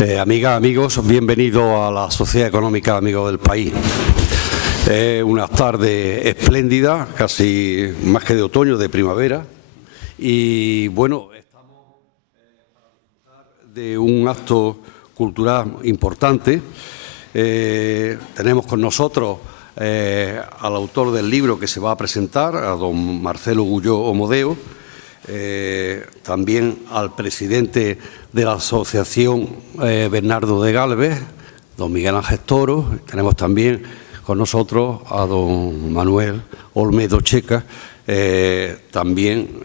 Amigas, amigos, bienvenidos a la Sociedad Económica Amigos del País. Una tarde espléndida, casi más que de otoño, de primavera. Y bueno, estamos para disfrutar de un acto cultural importante. Tenemos con nosotros al autor del libro que se va a presentar, a don Marcelo Guyó Omodeo, también al presidente de la asociación Bernardo de Gálvez, don Miguel Ángel Toro. Tenemos también con nosotros a don Manuel Olmedo Checa, también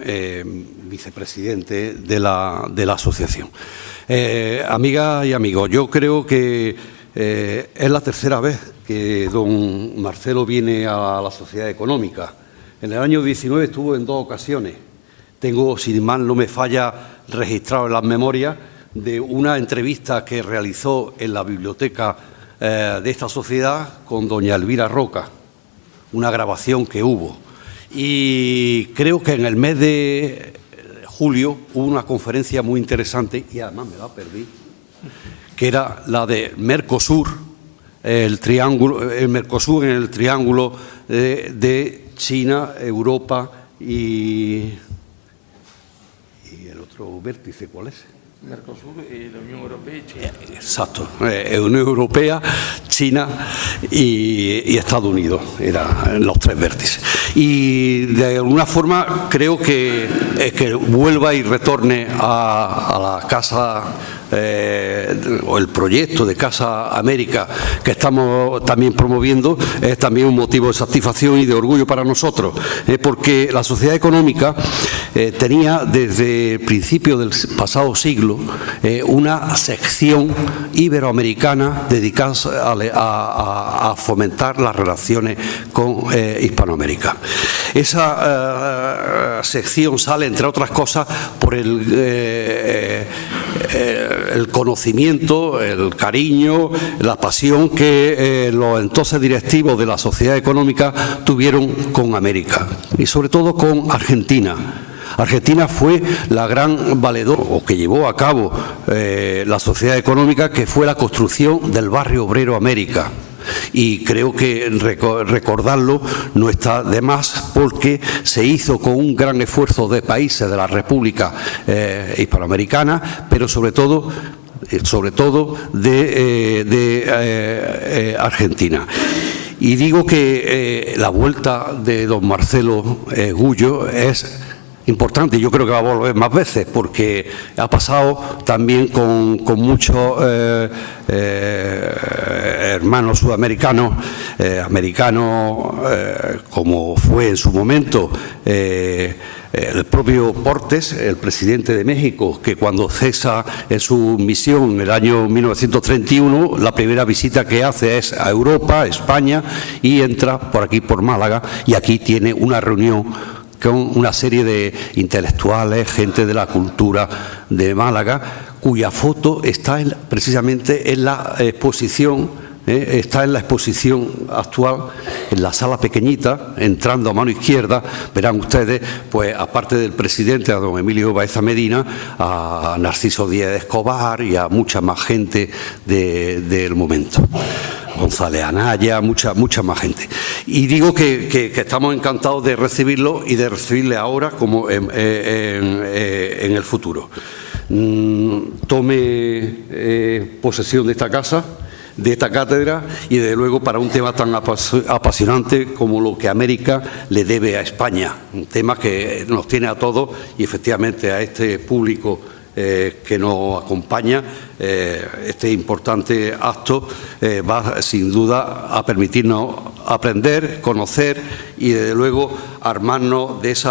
vicepresidente de la asociación. Amigas y amigos, yo creo que es la tercera vez que don Marcelo viene a la Sociedad Económica. En el año 19 estuvo en 2 ocasiones. Tengo, si mal no me falla, registrado en las memorias de una entrevista que realizó en la biblioteca de esta sociedad con doña Elvira Roca, una grabación que hubo. Y creo que en el mes de julio hubo una conferencia muy interesante, y además me la perdí, que era la de Mercosur, el Mercosur en el triángulo de China, Europa y el otro vértice, ¿cuál es? Mercosur y la Unión Europea y China. Exacto, Unión Europea, China y Estados Unidos, eran los 3 vértices. Y de alguna forma creo que vuelva y retorne a la Casa, o el proyecto de Casa América que estamos también promoviendo, es también un motivo de satisfacción y de orgullo para nosotros, porque la Sociedad Económica tenía desde principios del pasado siglo una sección iberoamericana dedicada a fomentar las relaciones con Hispanoamérica. Esa sección sale, entre otras cosas, por el conocimiento, el cariño, la pasión que los entonces directivos de la Sociedad Económica tuvieron con América y sobre todo con Argentina. Argentina fue la gran valedora, o que llevó a cabo la Sociedad Económica, que fue la construcción del barrio obrero América. Y creo que recordarlo no está de más, porque se hizo con un gran esfuerzo de países de la República Hispanoamericana, pero sobre todo de Argentina. Y digo que la vuelta de don Marcelo Guyó es importante. Yo creo que va a volver más veces, porque ha pasado también con muchos hermanos sudamericanos, como fue en su momento el propio Portes, el presidente de México, que cuando cesa en su misión en el año 1931, la primera visita que hace es a Europa, a España, y entra por aquí, por Málaga, y aquí tiene una reunión con una serie de intelectuales, gente de la cultura de Málaga, cuya foto está precisamente en la exposición, está en la exposición actual, en la sala pequeñita, entrando a mano izquierda. Verán ustedes, pues aparte del presidente, a don Emilio Baeza Medina, a Narciso Díez de Escobar y a mucha más gente del momento. González Anaya, mucha más gente. Y digo que estamos encantados de recibirlo y de recibirle ahora como en el futuro. Tome posesión de esta casa, de esta cátedra, y desde luego para un tema tan apasionante como lo que América le debe a España, un tema que nos tiene a todos y efectivamente a este público que nos acompaña. Este importante acto va sin duda a permitirnos aprender, conocer y desde luego armarnos de ese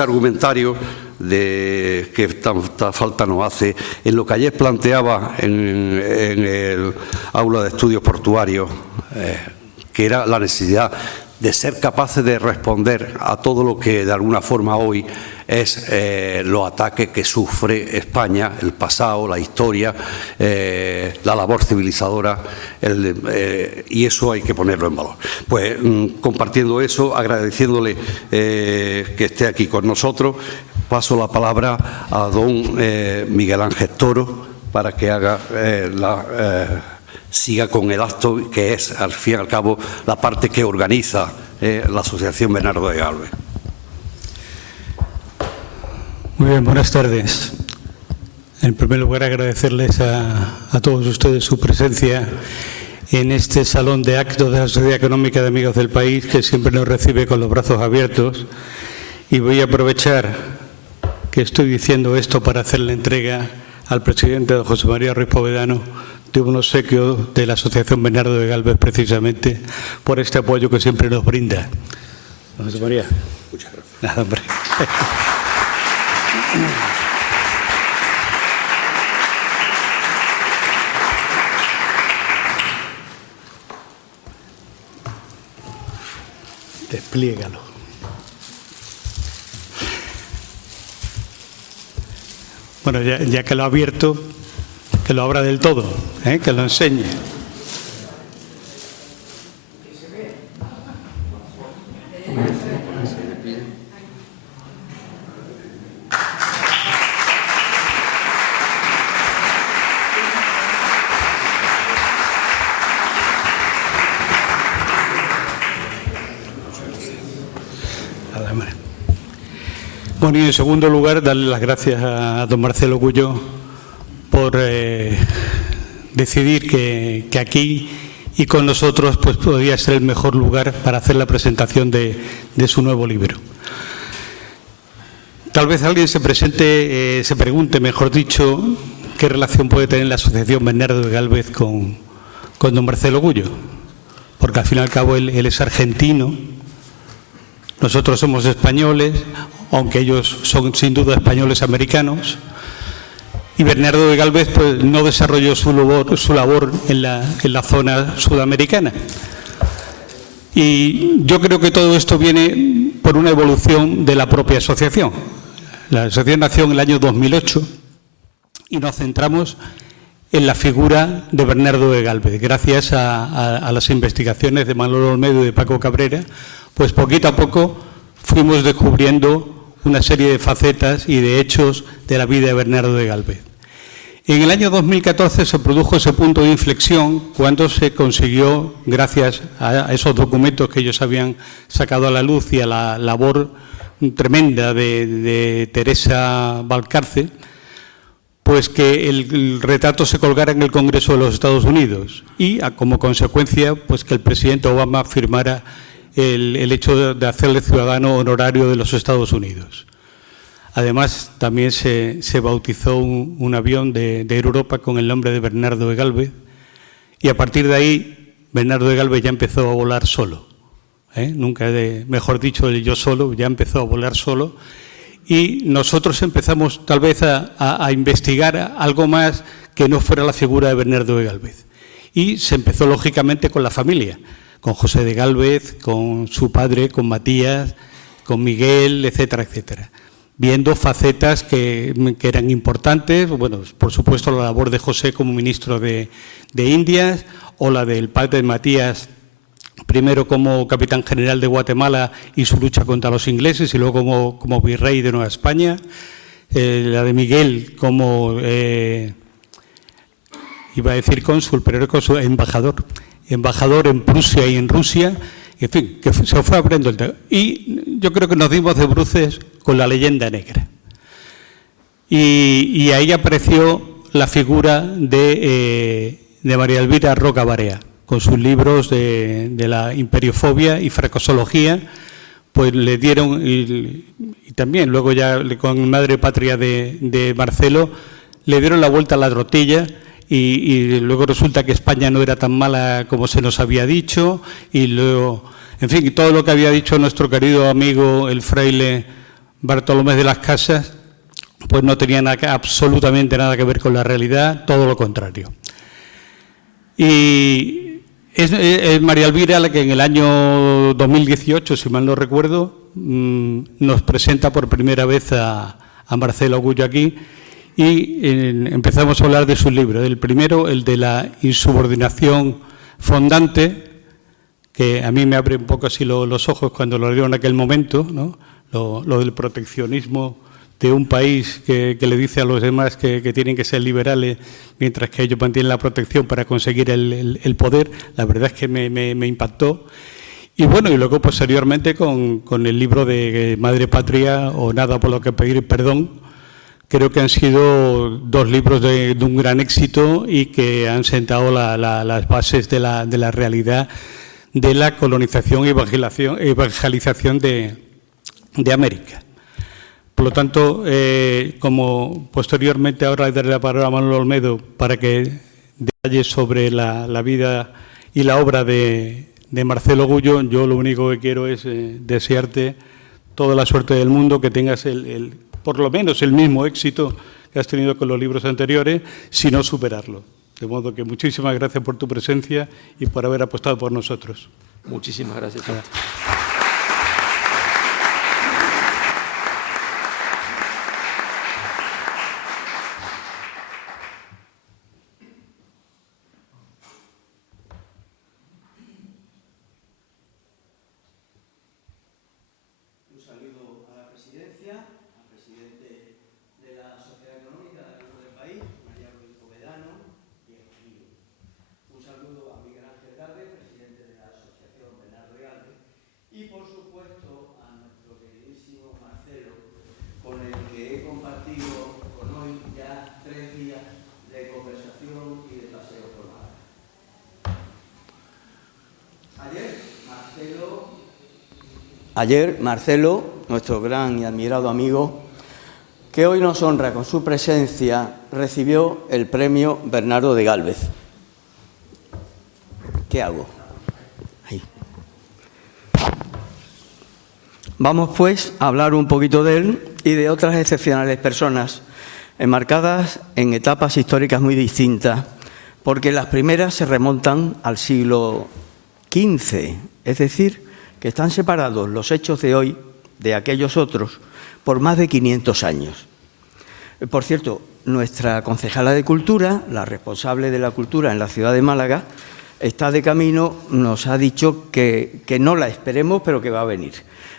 argumentario que tanta falta nos hace en lo que ayer planteaba en el aula de estudios portuarios, que era la necesidad de ser capaces de responder a todo lo que de alguna forma hoy es los ataques que sufre España, el pasado, la historia, la labor civilizadora, y eso hay que ponerlo en valor. Pues compartiendo eso, agradeciéndole que esté aquí con nosotros, paso la palabra a don Miguel Ángel Toro, para que haga siga con el acto, que es, al fin y al cabo, la parte que organiza la Asociación Bernardo de Galvez. Muy bien, buenas tardes. En primer lugar, agradecerles a todos ustedes su presencia en este salón de actos de la Sociedad Económica de Amigos del País, que siempre nos recibe con los brazos abiertos. Y voy a aprovechar que estoy diciendo esto para hacer la entrega al presidente don José María Ruiz Povedano de un obsequio de la Asociación Bernardo de Galvez, precisamente por este apoyo que siempre nos brinda. Don José María. Muchas gracias. Nada, hombre. Despliégalo. Bueno, ya que lo ha abierto, que lo abra del todo, que lo enseñe. Bueno, y en segundo lugar, darle las gracias a don Marcelo Culló por decidir que aquí y con nosotros pues podría ser el mejor lugar para hacer la presentación de su nuevo libro. Tal vez alguien se pregunte, mejor dicho, qué relación puede tener la Asociación Bernardo de Galvez con don Marcelo Culló, porque al fin y al cabo él es argentino, nosotros somos españoles, aunque ellos son sin duda españoles americanos, y Bernardo de Galvez pues, no desarrolló su labor en la zona sudamericana. Y yo creo que todo esto viene por una evolución de la propia asociación. La asociación nació en el año 2008 y nos centramos en la figura de Bernardo de Galvez. Gracias a las investigaciones de Manolo Olmedo y de Paco Cabrera, pues poquito a poco fuimos descubriendo una serie de facetas y de hechos de la vida de Bernardo de Galvez. En el año 2014 se produjo ese punto de inflexión cuando se consiguió, gracias a esos documentos que ellos habían sacado a la luz y a la labor tremenda de Teresa Valcarce, pues que el retrato se colgara en el Congreso de los Estados Unidos y, como consecuencia, pues que el presidente Obama firmara el hecho de hacerle ciudadano honorario de los Estados Unidos. Además, también se bautizó un avión de Europa con el nombre de Bernardo de Galvez y a partir de ahí Bernardo de Galvez ya empezó a volar solo. Nunca, mejor dicho, el yo solo, ya empezó a volar solo y nosotros empezamos tal vez a investigar algo más que no fuera la figura de Bernardo de Galvez. Y se empezó lógicamente con la familia, con José de Galvez, con su padre, con Matías, con Miguel, etcétera, etcétera. Viendo facetas que eran importantes, bueno, por supuesto la labor de José como ministro de Indias o la del padre de Matías, primero como capitán general de Guatemala y su lucha contra los ingleses y luego como virrey de Nueva España, la de Miguel como, iba a decir cónsul, pero era cónsul, embajador en Prusia y en Rusia, en fin, que se fue abriendo el tema. Y yo creo que nos dimos de bruces con la leyenda negra. Y ahí apareció la figura de María Elvira Roca Barea, con sus libros de la imperiofobia y fracasología, pues le dieron, y también luego ya con Madre Patria de Marcelo, le dieron la vuelta a la tortilla. Y luego resulta que España no era tan mala como se nos había dicho y luego, en fin, todo lo que había dicho nuestro querido amigo el fraile Bartolomé de las Casas, pues no tenía absolutamente nada que ver con la realidad, todo lo contrario. Y es María Elvira la que en el año 2018, si mal no recuerdo, nos presenta por primera vez a Marcelo Culló aquí. Y empezamos a hablar de sus libros. El primero, el de la insubordinación fondante, que a mí me abre un poco así los ojos cuando lo leo en aquel momento, ¿no? Lo del proteccionismo de un país que le dice a los demás que tienen que ser liberales mientras que ellos mantienen la protección para conseguir el poder, la verdad es que me impactó. Y bueno, y luego posteriormente con el libro de Madre Patria o Nada por lo que pedir perdón, creo que han sido dos libros de un gran éxito y que han sentado las bases de la realidad de la colonización y evangelización de América. Por lo tanto, como posteriormente ahora le daré la palabra a Manuel Olmedo para que detalle sobre la vida y la obra de Marcelo Gullo, yo lo único que quiero es desearte toda la suerte del mundo, que tengas por lo menos el mismo éxito que has tenido con los libros anteriores, si no superarlo. De modo que muchísimas gracias por tu presencia y por haber apostado por nosotros. Muchísimas gracias. Ayer, Marcelo, nuestro gran y admirado amigo, que hoy nos honra con su presencia, recibió el premio Bernardo de Gálvez. ¿Qué hago? Ahí. Vamos, pues, a hablar un poquito de él y de otras excepcionales personas, enmarcadas en etapas históricas muy distintas, porque las primeras se remontan al siglo XV, es decir, que están separados los hechos de hoy de aquellos otros por más de 500 años. Por cierto, nuestra concejala de Cultura, la responsable de la cultura en la ciudad de Málaga, está de camino, nos ha dicho que no la esperemos, pero que va a venir.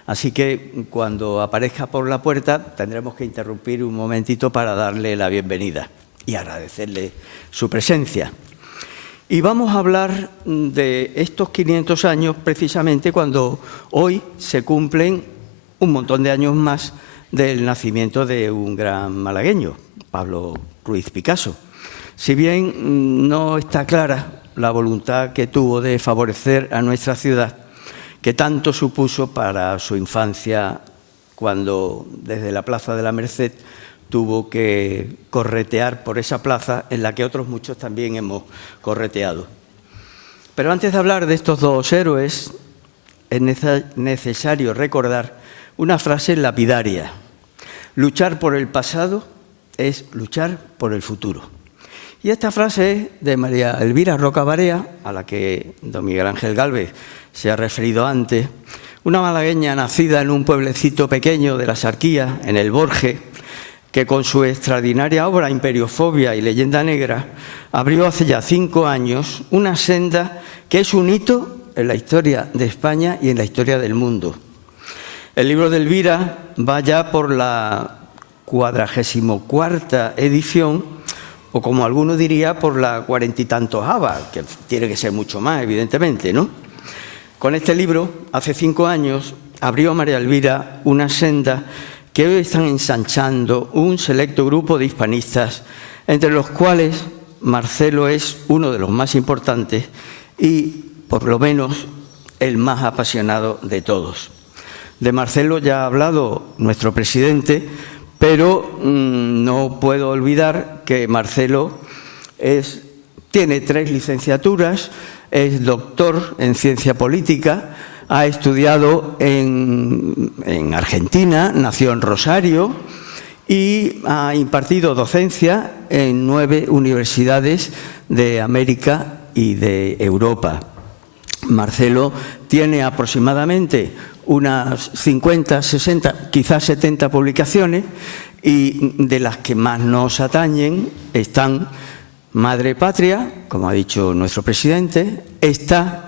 Así que cuando aparezca por la puerta tendremos que interrumpir un momentito para darle la bienvenida y agradecerle su presencia. Y vamos a hablar de estos 500 años precisamente cuando hoy se cumplen un montón de años más del nacimiento de un gran malagueño, Pablo Ruiz Picasso. Si bien no está clara la voluntad que tuvo de favorecer a nuestra ciudad, que tanto supuso para su infancia cuando desde la Plaza de la Merced tuvo que corretear por esa plaza en la que otros muchos también hemos correteado. Pero antes de hablar de estos dos héroes, es necesario recordar una frase lapidaria. Luchar por el pasado es luchar por el futuro. Y esta frase es de María Elvira Roca Barea, a la que don Miguel Ángel Gálvez se ha referido antes, una malagueña nacida en un pueblecito pequeño de la Sarquía, en el Borje, que con su extraordinaria obra Imperiofobia y Leyenda Negra abrió hace ya 5 años una senda que es un hito en la historia de España y en la historia del mundo. El libro de Elvira va ya por la 44ª edición, o como alguno diría, por la 40 y tantos ava, que tiene que ser mucho más, evidentemente, ¿no? Con este libro, hace 5 años, abrió María Elvira una senda que hoy están ensanchando un selecto grupo de hispanistas, entre los cuales Marcelo es uno de los más importantes y, por lo menos, el más apasionado de todos. De Marcelo ya ha hablado nuestro presidente, pero no puedo olvidar que Marcelo tiene 3 licenciaturas, es doctor en ciencia política, ha estudiado en Argentina, nació en Rosario y ha impartido docencia en 9 universidades de América y de Europa. Marcelo tiene aproximadamente unas 50, 60, quizás 70 publicaciones y de las que más nos atañen están Madre Patria, como ha dicho nuestro presidente, está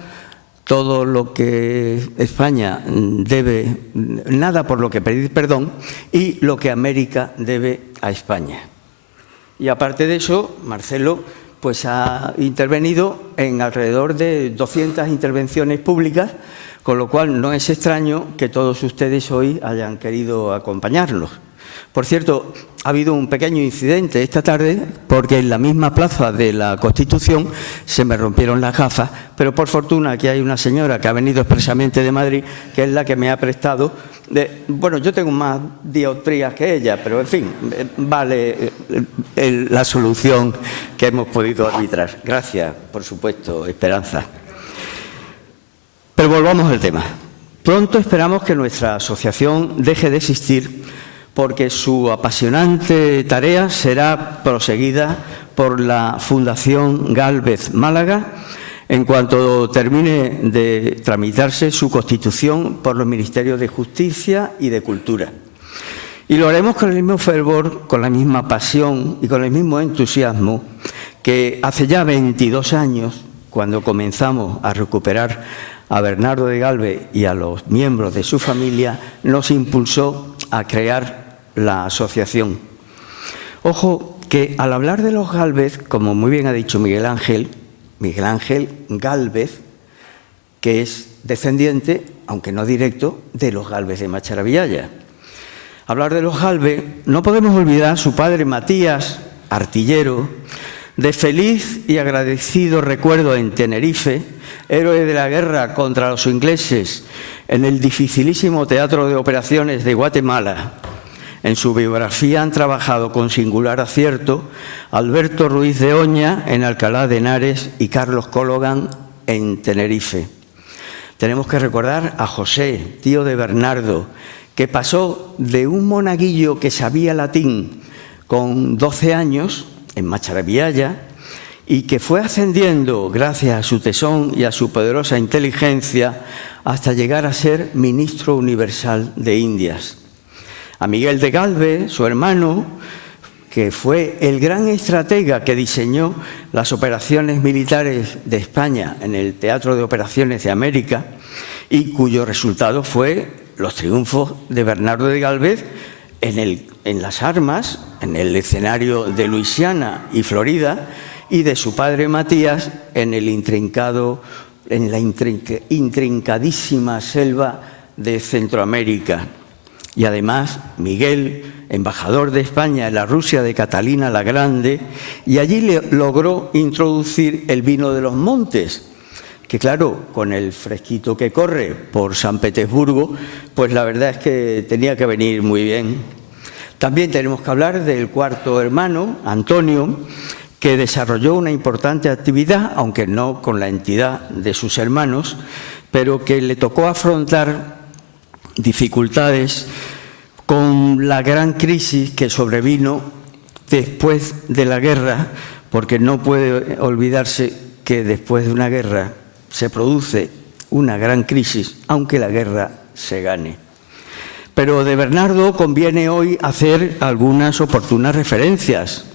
todo lo que España debe, nada por lo que pedir perdón, y lo que América debe a España. Y aparte de eso, Marcelo pues ha intervenido en alrededor de 200 intervenciones públicas, con lo cual no es extraño que todos ustedes hoy hayan querido acompañarnos. Por cierto, ha habido un pequeño incidente esta tarde porque en la misma plaza de la Constitución se me rompieron las gafas, pero por fortuna aquí hay una señora que ha venido expresamente de Madrid, que es la que me ha prestado. Bueno, yo tengo más dioptrías que ella, pero en fin, vale la solución que hemos podido arbitrar. Gracias, por supuesto, Esperanza. Pero volvamos al tema. Pronto esperamos que nuestra asociación deje de existir, porque su apasionante tarea será proseguida por la Fundación Gálvez Málaga en cuanto termine de tramitarse su constitución por los Ministerios de Justicia y de Cultura. Y lo haremos con el mismo fervor, con la misma pasión y con el mismo entusiasmo que hace ya 22 años, cuando comenzamos a recuperar a Bernardo de Gálvez y a los miembros de su familia, nos impulsó a crear la asociación. Ojo, que al hablar de los Gálvez, como muy bien ha dicho Miguel Ángel Gálvez, que es descendiente, aunque no directo, de los Gálvez de Macharabiaya. Hablar de los Gálvez, no podemos olvidar a su padre Matías, artillero, de feliz y agradecido recuerdo en Tenerife, héroe de la guerra contra los ingleses en el dificilísimo Teatro de Operaciones de Guatemala. En su biografía han trabajado con singular acierto Alberto Ruiz de Oña en Alcalá de Henares y Carlos Cologan en Tenerife. Tenemos que recordar a José, tío de Bernardo, que pasó de un monaguillo que sabía latín con 12 años en Macharabiaya y que fue ascendiendo gracias a su tesón y a su poderosa inteligencia hasta llegar a ser ministro universal de Indias. A Miguel de Gálvez, su hermano, que fue el gran estratega que diseñó las operaciones militares de España en el Teatro de Operaciones de América y cuyo resultado fue los triunfos de Bernardo de Gálvez en las armas, en el escenario de Luisiana y Florida, y de su padre Matías en la intrincadísima selva de Centroamérica. Y además Miguel, embajador de España en la Rusia de Catalina la Grande, y allí logró introducir el vino de los montes, que claro, con el fresquito que corre por San Petersburgo, pues la verdad es que tenía que venir muy bien. También tenemos que hablar del cuarto hermano, Antonio, que desarrolló una importante actividad, aunque no con la entidad de sus hermanos, pero que le tocó afrontar dificultades con la gran crisis que sobrevino después de la guerra, porque no puede olvidarse que después de una guerra se produce una gran crisis, aunque la guerra se gane. Pero de Bernardo conviene hoy hacer algunas oportunas referencias.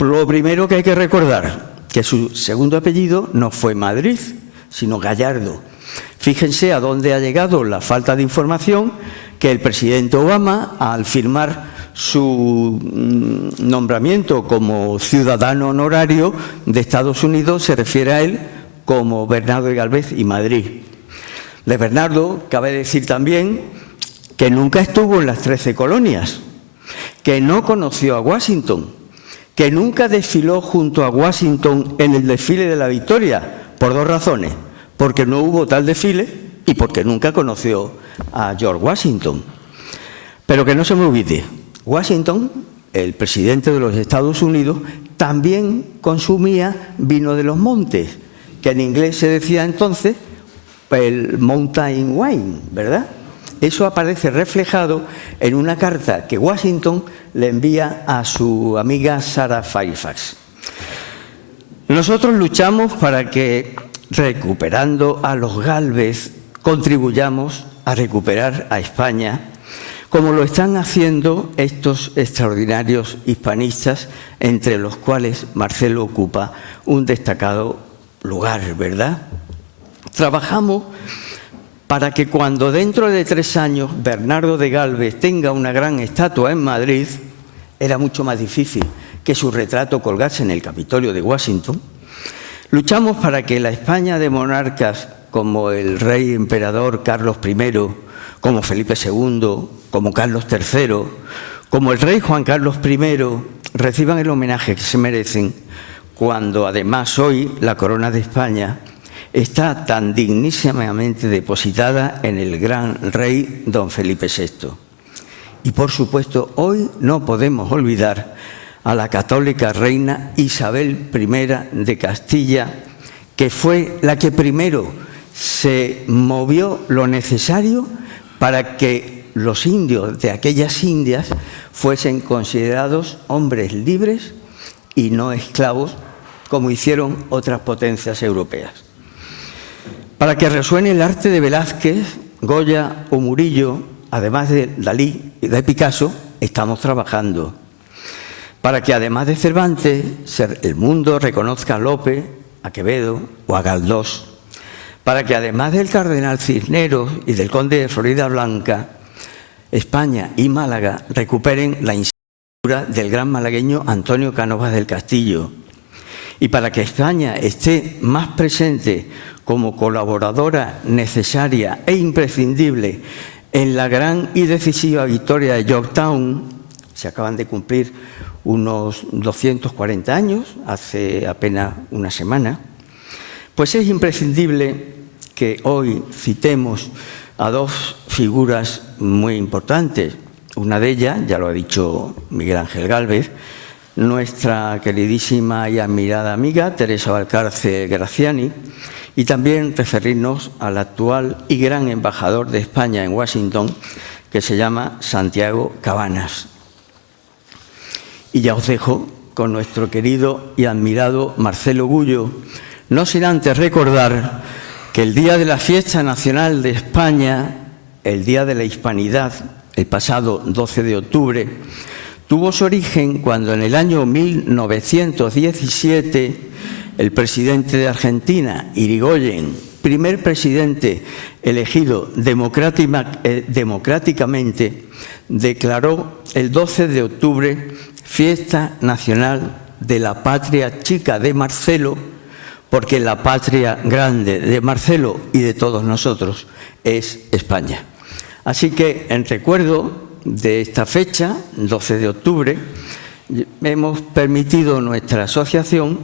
Lo primero que hay que recordar, que su segundo apellido no fue Madrid, sino Gallardo. Fíjense a dónde ha llegado la falta de información, que el presidente Obama, al firmar su nombramiento como ciudadano honorario de Estados Unidos, se refiere a él como Bernardo de Gálvez y Madrid. De Bernardo cabe decir también que nunca estuvo en las 13 colonias, que no conoció a Washington, que nunca desfiló junto a Washington en el desfile de la Victoria, por dos razones: porque no hubo tal desfile y porque nunca conoció a George Washington. Pero que no se me olvide, Washington, el presidente de los Estados Unidos, también consumía vino de los montes, que en inglés se decía entonces el mountain wine, ¿verdad? Eso aparece reflejado en una carta que Washington le envía a su amiga Sarah Fairfax. Nosotros luchamos para que, recuperando a los Gálvez, contribuyamos a recuperar a España, como lo están haciendo estos extraordinarios hispanistas, entre los cuales Marcelo ocupa un destacado lugar, ¿verdad? trabajamos para que cuando dentro de 3 años Bernardo de Gálvez tenga una gran estatua en Madrid, era mucho más difícil que su retrato colgase en el Capitolio de Washington. Luchamos para que la España de monarcas como el rey emperador Carlos I, como Felipe II, como Carlos III, como el rey Juan Carlos I, reciban el homenaje que se merecen, cuando además hoy la corona de España está tan dignísimamente depositada en el gran rey don Felipe VI. Y por supuesto, hoy no podemos olvidar a la católica reina Isabel I de Castilla, que fue la que primero se movió lo necesario para que los indios de aquellas Indias fuesen considerados hombres libres y no esclavos, como hicieron otras potencias europeas. Para que resuene el arte de Velázquez, Goya o Murillo, además de Dalí y de Picasso, estamos trabajando. Para que además de Cervantes, el mundo reconozca a Lope, a Quevedo o a Galdós. Para que además del cardenal Cisneros y del conde de Floridablanca, España y Málaga recuperen la insignia del gran malagueño Antonio Cánovas del Castillo. Y para que España esté más presente como colaboradora necesaria e imprescindible en la gran y decisiva victoria de Yorktown, se acaban de cumplir unos 240 años, hace apenas una semana, pues es imprescindible que hoy citemos a dos figuras muy importantes. Una de ellas, ya lo ha dicho Miguel Ángel Gálvez, nuestra queridísima y admirada amiga Teresa Valcárcel Graziani, y también referirnos al actual y gran embajador de España en Washington, que se llama Santiago Cabanas. Y ya os dejo con nuestro querido y admirado Marcelo Gullo, no sin antes recordar que el día de la fiesta nacional de España, el Día de la Hispanidad, el pasado 12 de octubre, tuvo su origen cuando en el año 1917 el presidente de Argentina, Irigoyen, primer presidente elegido democráticamente, declaró el 12 de octubre fiesta nacional de la patria chica de Marcelo, porque la patria grande de Marcelo y de todos nosotros es España. Así que, en recuerdo de esta fecha, 12 de octubre, hemos permitido nuestra asociación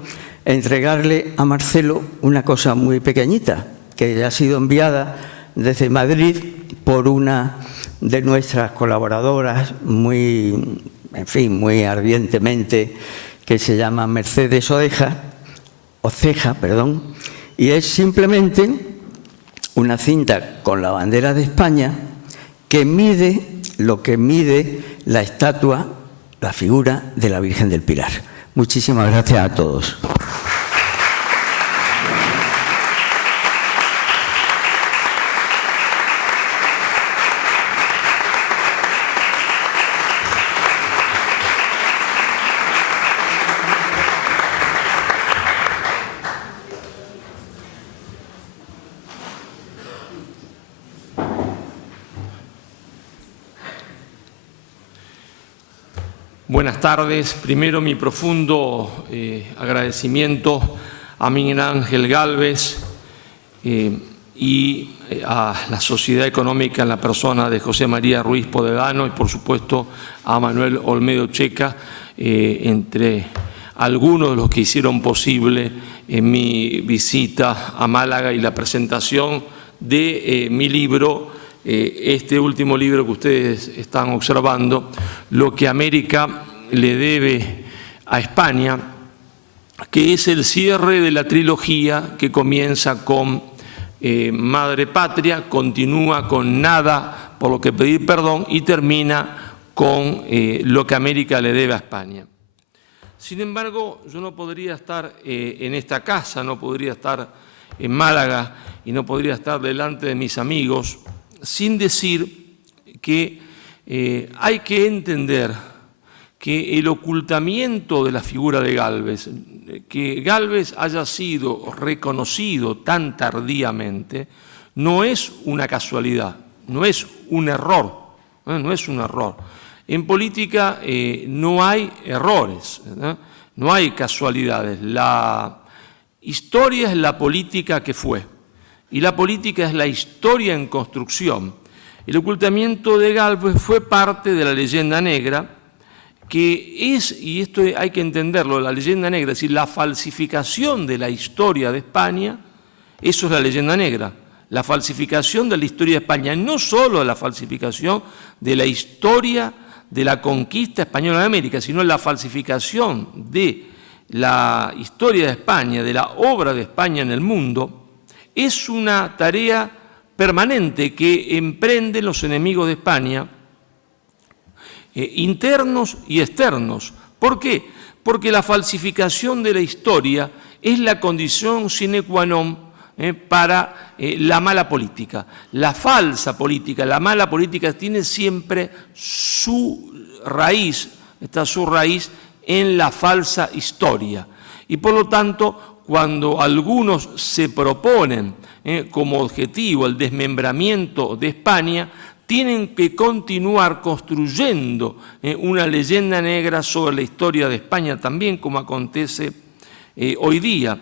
entregarle a Marcelo una cosa muy pequeñita, que ha sido enviada desde Madrid por una de nuestras colaboradoras muy ardientemente, que se llama Mercedes Oceja, y es simplemente una cinta con la bandera de España que mide lo que mide la estatua, la figura de la Virgen del Pilar. Muchísimas gracias a todos. Buenas tardes. Primero, mi profundo agradecimiento a Miguel Ángel Gálvez y a la Sociedad Económica en la persona de José María Ruiz Podedano y, por supuesto, a Manuel Olmedo Checa, entre algunos de los que hicieron posible mi visita a Málaga y la presentación de mi libro, este último libro que ustedes están observando, Lo que América le debe a España, que es el cierre de la trilogía que comienza con Madre Patria, continúa con Nada por lo que pedir perdón y termina con Lo que América le debe a España. Sin embargo, yo no podría estar en esta casa, no podría estar en Málaga y no podría estar delante de mis amigos sin decir que hay que entender que el ocultamiento de la figura de Gálvez, que Gálvez haya sido reconocido tan tardíamente, no es una casualidad, no es un error, no es un error. En política no hay errores, no hay casualidades. La historia es la política que fue, y la política es la historia en construcción. El ocultamiento de Gálvez fue parte de la leyenda negra, que es, y esto hay que entenderlo, la leyenda negra, es decir, la falsificación de la historia de España, eso es la leyenda negra, la falsificación de la historia de España, no solo la falsificación de la historia de la conquista española de América, sino la falsificación de la historia de España, de la obra de España en el mundo, es una tarea permanente que emprenden los enemigos de España, internos y externos. ¿Por qué? Porque la falsificación de la historia es la condición sine qua non para la mala política. La falsa política, la mala política tiene siempre su raíz, está su raíz en la falsa historia. Y por lo tanto, cuando algunos se proponen como objetivo el desmembramiento de España, tienen que continuar construyendo una leyenda negra sobre la historia de España también, como acontece hoy día.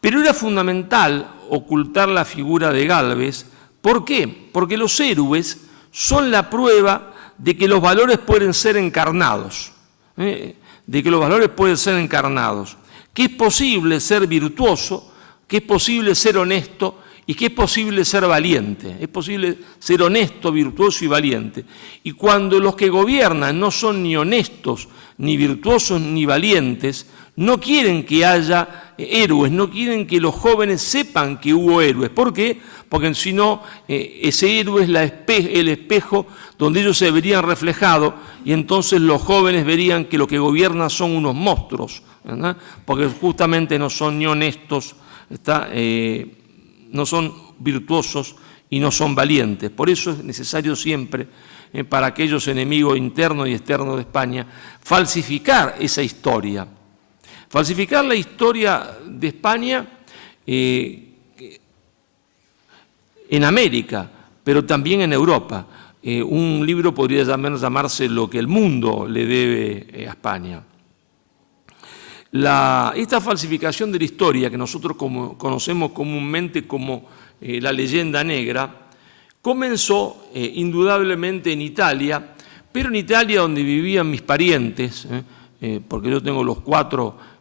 Pero era fundamental ocultar la figura de Gálvez. ¿Por qué? Porque los héroes son la prueba de que los valores pueden ser encarnados, de que los valores pueden ser encarnados, que es posible ser virtuoso, que es posible ser honesto y que es posible ser valiente. Es posible ser honesto, virtuoso y valiente. Y cuando los que gobiernan no son ni honestos, ni virtuosos, ni valientes, no quieren que haya héroes, no quieren que los jóvenes sepan que hubo héroes. ¿Por qué? Porque si no, ese héroe es el espejo donde ellos se verían reflejados y entonces los jóvenes verían que lo que gobiernan son unos monstruos, ¿verdad? Porque justamente no son ni honestos, no son virtuosos y no son valientes. Por eso es necesario siempre, para aquellos enemigos internos y externos de España, falsificar esa historia. Falsificar la historia de España en América, pero también en Europa. Un libro podría llamarse Lo que el mundo le debe a España. Esta falsificación de la historia, que nosotros conocemos comúnmente como la leyenda negra, comenzó indudablemente en Italia, pero en Italia donde vivían mis parientes, porque yo tengo los 4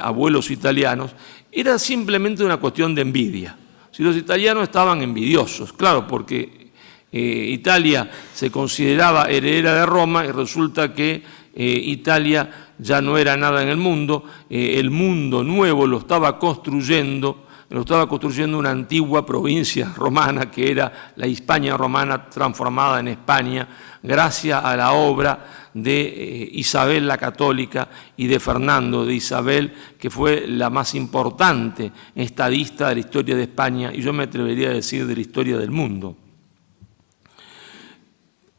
abuelos italianos, era simplemente una cuestión de envidia. Si los italianos estaban envidiosos, claro, porque Italia se consideraba heredera de Roma y resulta que Italia ya no era nada en el mundo nuevo lo estaba construyendo una antigua provincia romana que era la Hispania romana transformada en España gracias a la obra de Isabel la Católica y de Fernando de Isabel, que fue la más importante estadista de la historia de España y yo me atrevería a decir de la historia del mundo.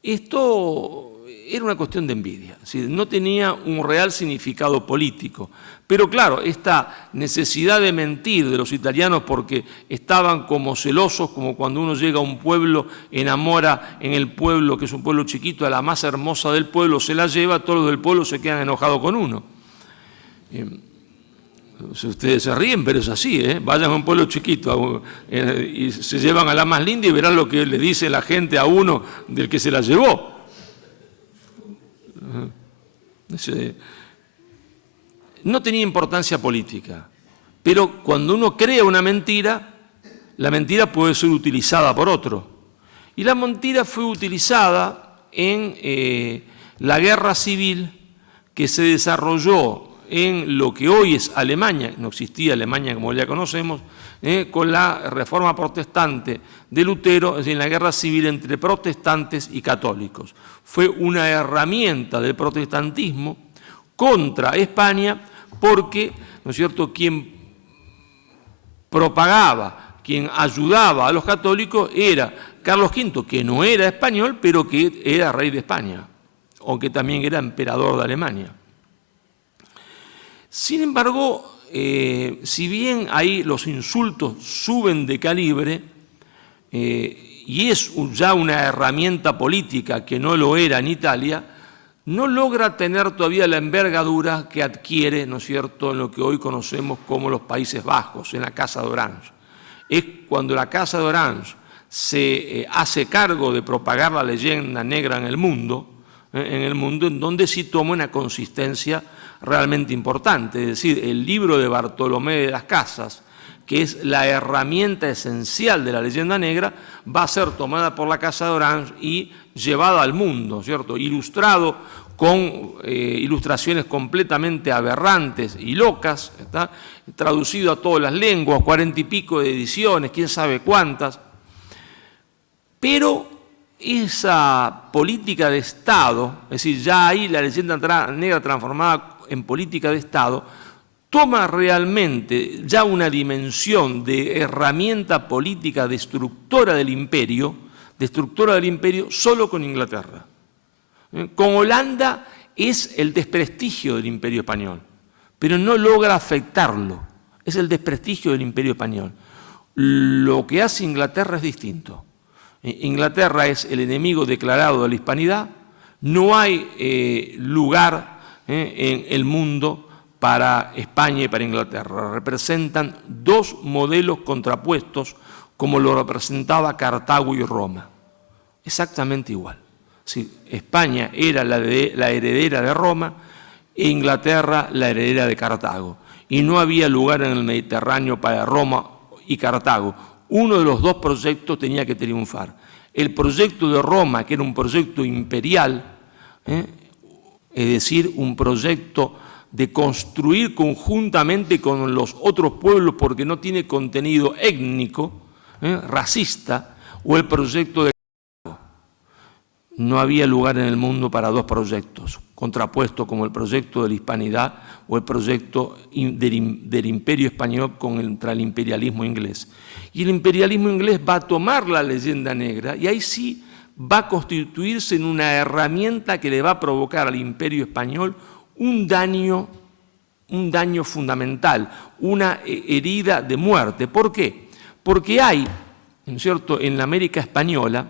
Esto era una cuestión de envidia, es decir, no tenía un real significado político. Pero claro, esta necesidad de mentir de los italianos porque estaban como celosos, como cuando uno llega a un pueblo, enamora en el pueblo, que es un pueblo chiquito, a la más hermosa del pueblo, se la lleva, todos los del pueblo se quedan enojados con uno. Ustedes se ríen, pero es así, vayan a un pueblo chiquito y se llevan a la más linda y verán lo que le dice la gente a uno del que se la llevó. No tenía importancia política, pero cuando uno crea una mentira, la mentira puede ser utilizada por otro. Y la mentira fue utilizada en la guerra civil que se desarrolló en lo que hoy es Alemania, no existía Alemania como ya conocemos, con la reforma protestante de Lutero, es decir, en la guerra civil entre protestantes y católicos. Fue una herramienta del protestantismo contra España porque, ¿no es cierto?, quien propagaba, quien ayudaba a los católicos era Carlos V, que no era español, pero que era rey de España. aunque también era emperador de Alemania. Sin embargo, si bien ahí los insultos suben de calibre, y es ya una herramienta política que no lo era en Italia, no logra tener todavía la envergadura que adquiere, ¿no es cierto?, en lo que hoy conocemos como los Países Bajos, en la Casa de Orange. Es cuando la Casa de Orange se hace cargo de propagar la leyenda negra en el mundo en donde sí toma una consistencia realmente importante. Es decir, el libro de Bartolomé de las Casas, que es la herramienta esencial de la leyenda negra, va a ser tomada por la Casa de Orange y llevada al mundo, ¿cierto? Ilustrado con ilustraciones completamente aberrantes y locas, ¿está? Traducido a todas las lenguas, 40 y pico de ediciones, quién sabe cuántas. Pero esa política de Estado, es decir, ya ahí la leyenda negra transformada en política de Estado, toma realmente ya una dimensión de herramienta política destructora del imperio solo con Inglaterra. Con Holanda es el desprestigio del imperio español, pero no logra afectarlo, es el desprestigio del imperio español. Lo que hace Inglaterra es distinto. Inglaterra es el enemigo declarado de la hispanidad, no hay lugar en el mundo para España y para Inglaterra. Representan dos modelos contrapuestos como lo representaba Cartago y Roma. Exactamente igual. Sí, España era la heredera de Roma e Inglaterra la heredera de Cartago. Y no había lugar en el Mediterráneo para Roma y Cartago. Uno de los dos proyectos tenía que triunfar. El proyecto de Roma, que era un proyecto imperial, es decir, un proyecto de construir conjuntamente con los otros pueblos porque no tiene contenido étnico, racista, o el proyecto de Cartago. No había lugar en el mundo para dos proyectos, contrapuestos como el proyecto de la hispanidad o el proyecto del imperio español contra el imperialismo inglés. Y el imperialismo inglés va a tomar la leyenda negra y ahí sí va a constituirse en una herramienta que le va a provocar al imperio español un daño fundamental, una herida de muerte. ¿Por qué? Porque hay, ¿no es cierto?, en la América española,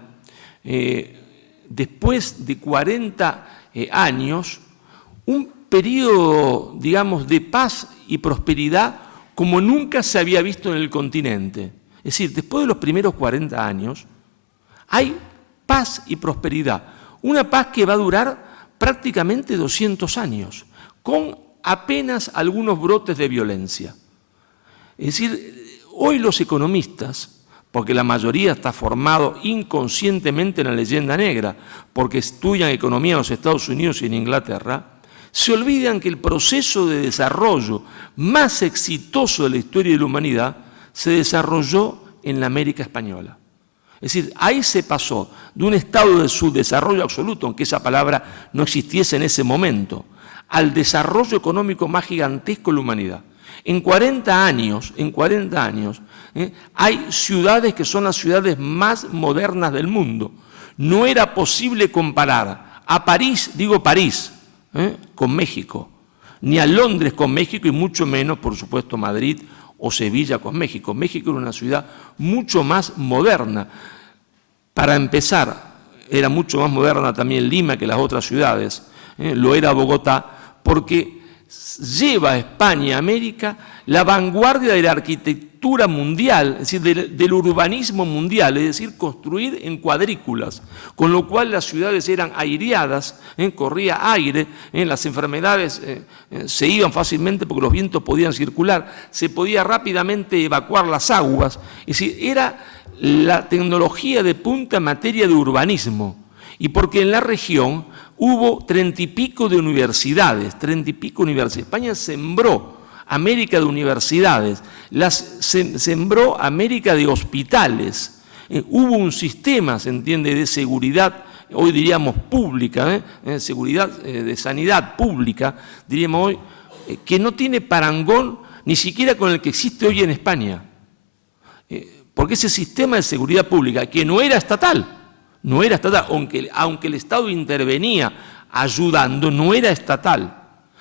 después de 40 años, un periodo, digamos, de paz y prosperidad como nunca se había visto en el continente. Es decir, después de los primeros 40 años, hay paz y prosperidad. Una paz que va a durar prácticamente 200 años, con apenas algunos brotes de violencia. Es decir, hoy los economistas, porque la mayoría está formado inconscientemente en la leyenda negra, porque estudian economía en los Estados Unidos y en Inglaterra, se olvidan que el proceso de desarrollo más exitoso de la historia de la humanidad se desarrolló en la América española. Es decir, ahí se pasó de un estado de subdesarrollo absoluto, aunque esa palabra no existiese en ese momento, al desarrollo económico más gigantesco de la humanidad. En 40 años, hay ciudades que son las ciudades más modernas del mundo. No era posible comparar a París, digo París, con México, ni a Londres con México y mucho menos, por supuesto, Madrid o Sevilla con México. México era una ciudad mucho más moderna. Para empezar, era mucho más moderna también Lima que las otras ciudades, lo era Bogotá, porque lleva a España, a América, la vanguardia de la arquitectura mundial, es decir, del urbanismo mundial, es decir, construir en cuadrículas, con lo cual las ciudades eran aireadas, corría aire, las enfermedades se iban fácilmente porque los vientos podían circular, se podía rápidamente evacuar las aguas, es decir, era la tecnología de punta en materia de urbanismo, y porque en la región hubo 30 y pico de universidades, España sembró América de universidades, sembró América de hospitales. Hubo un sistema, se entiende, de seguridad, hoy diríamos pública, seguridad de sanidad pública, diríamos hoy, que no tiene parangón ni siquiera con el que existe hoy en España. Porque ese sistema de seguridad pública, que no era estatal, aunque el Estado intervenía ayudando, no era estatal.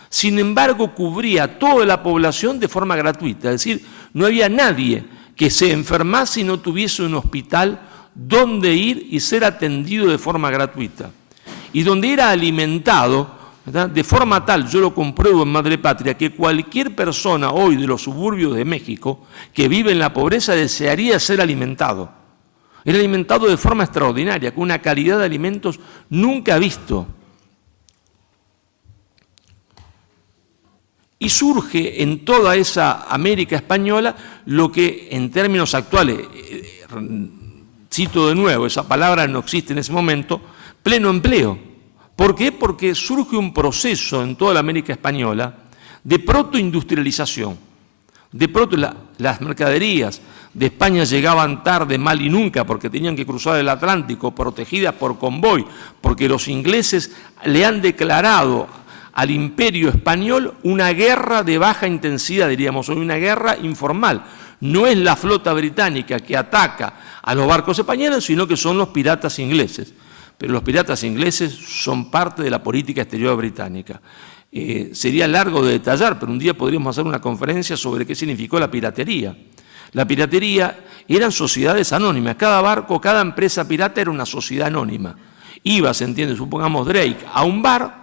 Sin embargo, cubría toda la población de forma gratuita, es decir, no había nadie que se enfermase y no tuviese un hospital donde ir y ser atendido de forma gratuita. Y donde era alimentado, ¿verdad?, de forma tal, yo lo compruebo en Madre Patria, que cualquier persona hoy de los suburbios de México que vive en la pobreza desearía ser alimentado. Era alimentado de forma extraordinaria, con una calidad de alimentos nunca visto. Y surge en toda esa América española lo que en términos actuales, cito de nuevo, esa palabra no existe en ese momento, pleno empleo. ¿Por qué? Porque surge un proceso en toda la América española de protoindustrialización. De pronto las mercaderías de España llegaban tarde, mal y nunca, porque tenían que cruzar el Atlántico, protegidas por convoy, porque los ingleses le han declarado al imperio español una guerra de baja intensidad, diríamos hoy, una guerra informal. No es la flota británica que ataca a los barcos españoles, sino que son los piratas ingleses. Pero los piratas ingleses son parte de la política exterior británica. Sería largo de detallar, pero un día podríamos hacer una conferencia sobre qué significó la piratería. La piratería eran sociedades anónimas. Cada barco, cada empresa pirata era una sociedad anónima. Iba, se entiende, supongamos Drake, a un bar,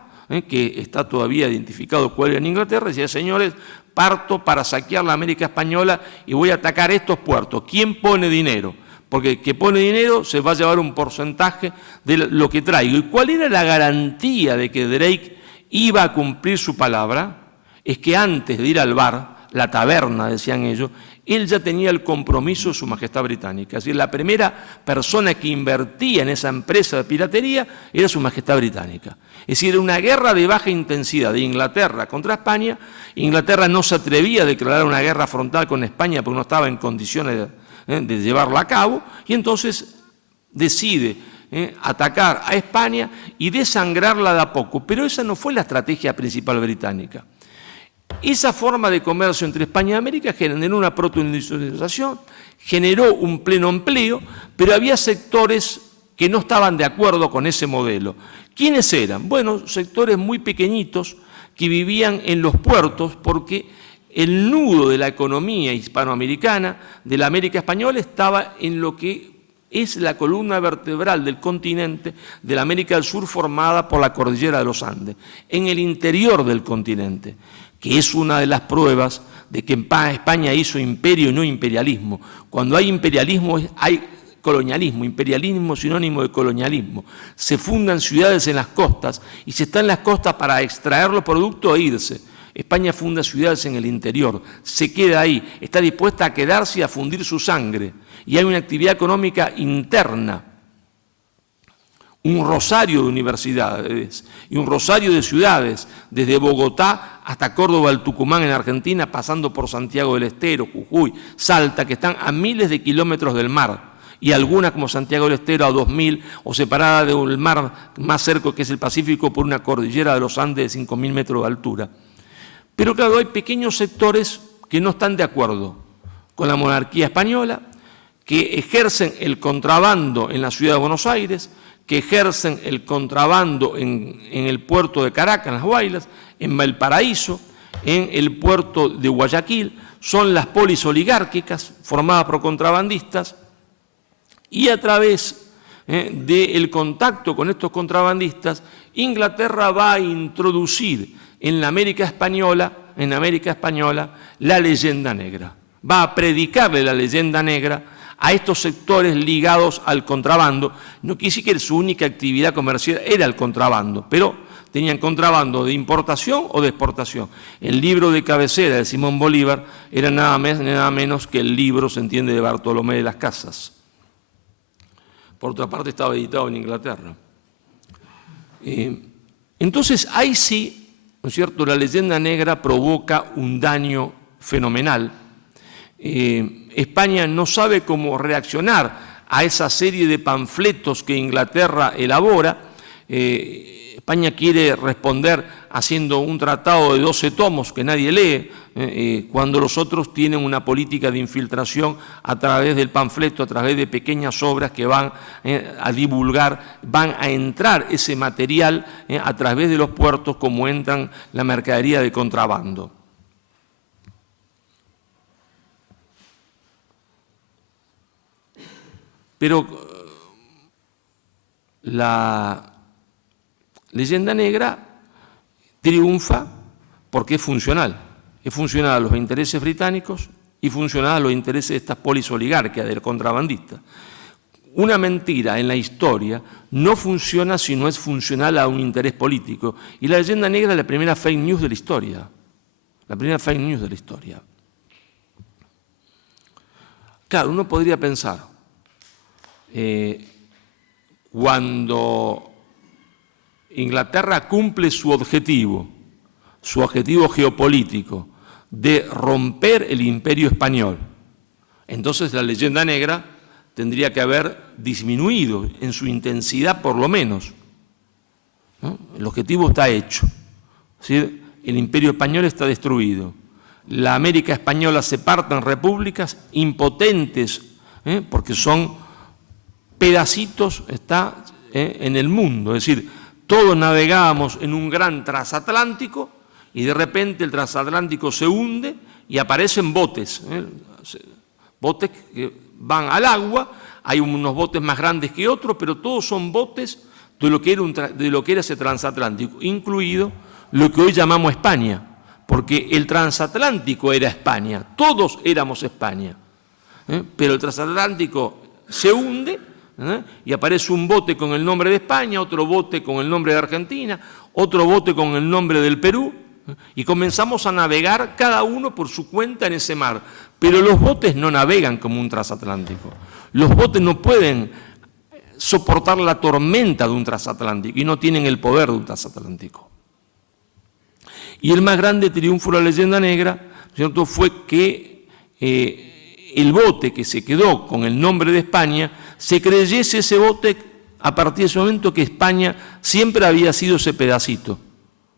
que está todavía identificado cuál era en Inglaterra, y decía, señores, parto para saquear la América española y voy a atacar estos puertos. ¿Quién pone dinero? Porque el que pone dinero se va a llevar un porcentaje de lo que traigo. ¿Y cuál era la garantía de que Drake iba a cumplir su palabra? Es que antes de ir al bar, la taberna, decían ellos, él ya tenía el compromiso de Su Majestad Británica. Es decir, la primera persona que invertía en esa empresa de piratería era Su Majestad Británica. Es decir, era una guerra de baja intensidad de Inglaterra contra España. Inglaterra no se atrevía a declarar una guerra frontal con España porque no estaba en condiciones de llevarla a cabo, y entonces decide atacar a España y desangrarla de a poco. Pero esa no fue la estrategia principal británica. Esa forma de comercio entre España y América generó una protoindustrialización, generó un pleno empleo, pero había sectores que no estaban de acuerdo con ese modelo. ¿Quiénes eran? Bueno, sectores muy pequeñitos que vivían en los puertos, porque el nudo de la economía hispanoamericana, de la América española, estaba en lo que es la columna vertebral del continente de la América del Sur, formada por la cordillera de los Andes, en el interior del continente, que es una de las pruebas de que España hizo imperio y no imperialismo. Cuando hay imperialismo hay colonialismo, imperialismo sinónimo de colonialismo. Se fundan ciudades en las costas y se está en las costas para extraer los productos e irse. España funda ciudades en el interior, se queda ahí, está dispuesta a quedarse y a fundir su sangre. Y hay una actividad económica interna, un rosario de universidades y un rosario de ciudades, desde Bogotá hasta Córdoba, el Tucumán en Argentina, pasando por Santiago del Estero, Jujuy, Salta, que están a miles de kilómetros del mar, y algunas como Santiago del Estero a 2000, o separada del mar más cerca, que es el Pacífico, por una cordillera de los Andes de 5000 metros de altura. Pero claro, hay pequeños sectores que no están de acuerdo con la monarquía española, que ejercen el contrabando en la ciudad de Buenos Aires, que ejercen el contrabando en el puerto de Caracas, en Las Guaylas, en Valparaíso, en el puerto de Guayaquil. Son las polis oligárquicas formadas por contrabandistas, y a través del contacto con estos contrabandistas, Inglaterra va a introducir en la América española, la leyenda negra. Va a predicarle la leyenda negra a estos sectores ligados al contrabando. No quiere decir que su única actividad comercial era el contrabando, pero tenían contrabando de importación o de exportación. El libro de cabecera de Simón Bolívar era nada menos que el libro, se entiende, de Bartolomé de las Casas. Por otra parte, estaba editado en Inglaterra. Entonces, ahí sí, ¿no es cierto?, la leyenda negra provoca un daño fenomenal. España no sabe cómo reaccionar a esa serie de panfletos que Inglaterra elabora. España quiere responder haciendo un tratado de 12 tomos que nadie lee, cuando los otros tienen una política de infiltración a través del panfleto, a través de pequeñas obras que van a divulgar, van a entrar ese material a través de los puertos como entran la mercadería de contrabando. Pero la leyenda negra triunfa porque es funcional a los intereses británicos y funcional a los intereses de estas polis oligárquicas del contrabandista. Una mentira en la historia no funciona si no es funcional a un interés político. Y la leyenda negra es la primera fake news de la historia. La primera fake news de la historia. Claro, uno podría pensar, cuando Inglaterra cumple su objetivo geopolítico de romper el imperio español, entonces la leyenda negra tendría que haber disminuido en su intensidad por lo menos, ¿no? El objetivo está hecho, es decir, el imperio español está destruido, la América española se parte en repúblicas impotentes, porque son pedacitos en el mundo, es decir, todos navegábamos en un gran transatlántico y de repente el transatlántico se hunde y aparecen botes, botes que van al agua, hay unos botes más grandes que otros, pero todos son botes de lo que era ese transatlántico, incluido lo que hoy llamamos España, porque el transatlántico era España, todos éramos España, pero el transatlántico se hunde, y aparece un bote con el nombre de España, otro bote con el nombre de Argentina, otro bote con el nombre del Perú, y comenzamos a navegar cada uno por su cuenta en ese mar. Pero los botes no navegan como un transatlántico. Los botes no pueden soportar la tormenta de un transatlántico y no tienen el poder de un transatlántico. Y el más grande triunfo de la leyenda negra, ¿cierto?, fue que el bote que se quedó con el nombre de España, se creyese ese bote a partir de ese momento que España siempre había sido ese pedacito,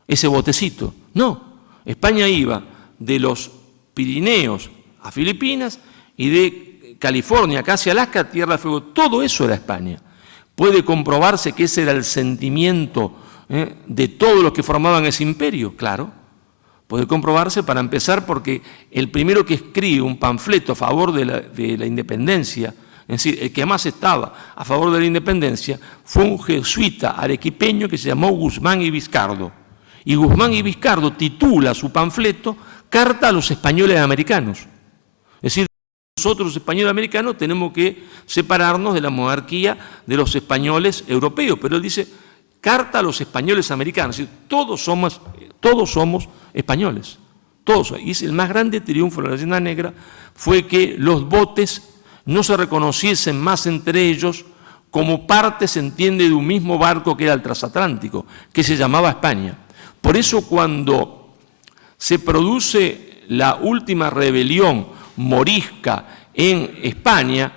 ese botecito. No, España iba de los Pirineos a Filipinas y de California casi Alaska, Tierra de Fuego, todo eso era España. Puede comprobarse que ese era el sentimiento de todos los que formaban ese imperio, claro. Puede comprobarse, para empezar, porque el primero que escribe un panfleto a favor de la independencia, es decir, el que más estaba a favor de la independencia, fue un jesuita arequipeño que se llamó Guzmán y Vizcardo. Y Guzmán y Vizcardo titula su panfleto Carta a los españoles americanos. Es decir, nosotros los españoles americanos tenemos que separarnos de la monarquía de los españoles europeos, pero él dice Carta a los españoles americanos, es decir, todos somos españoles, todos. Y el más grande triunfo de la leyenda negra fue que los botes no se reconociesen más entre ellos como parte, se entiende, de un mismo barco que era el transatlántico, que se llamaba España. Por eso cuando se produce la última rebelión morisca en España,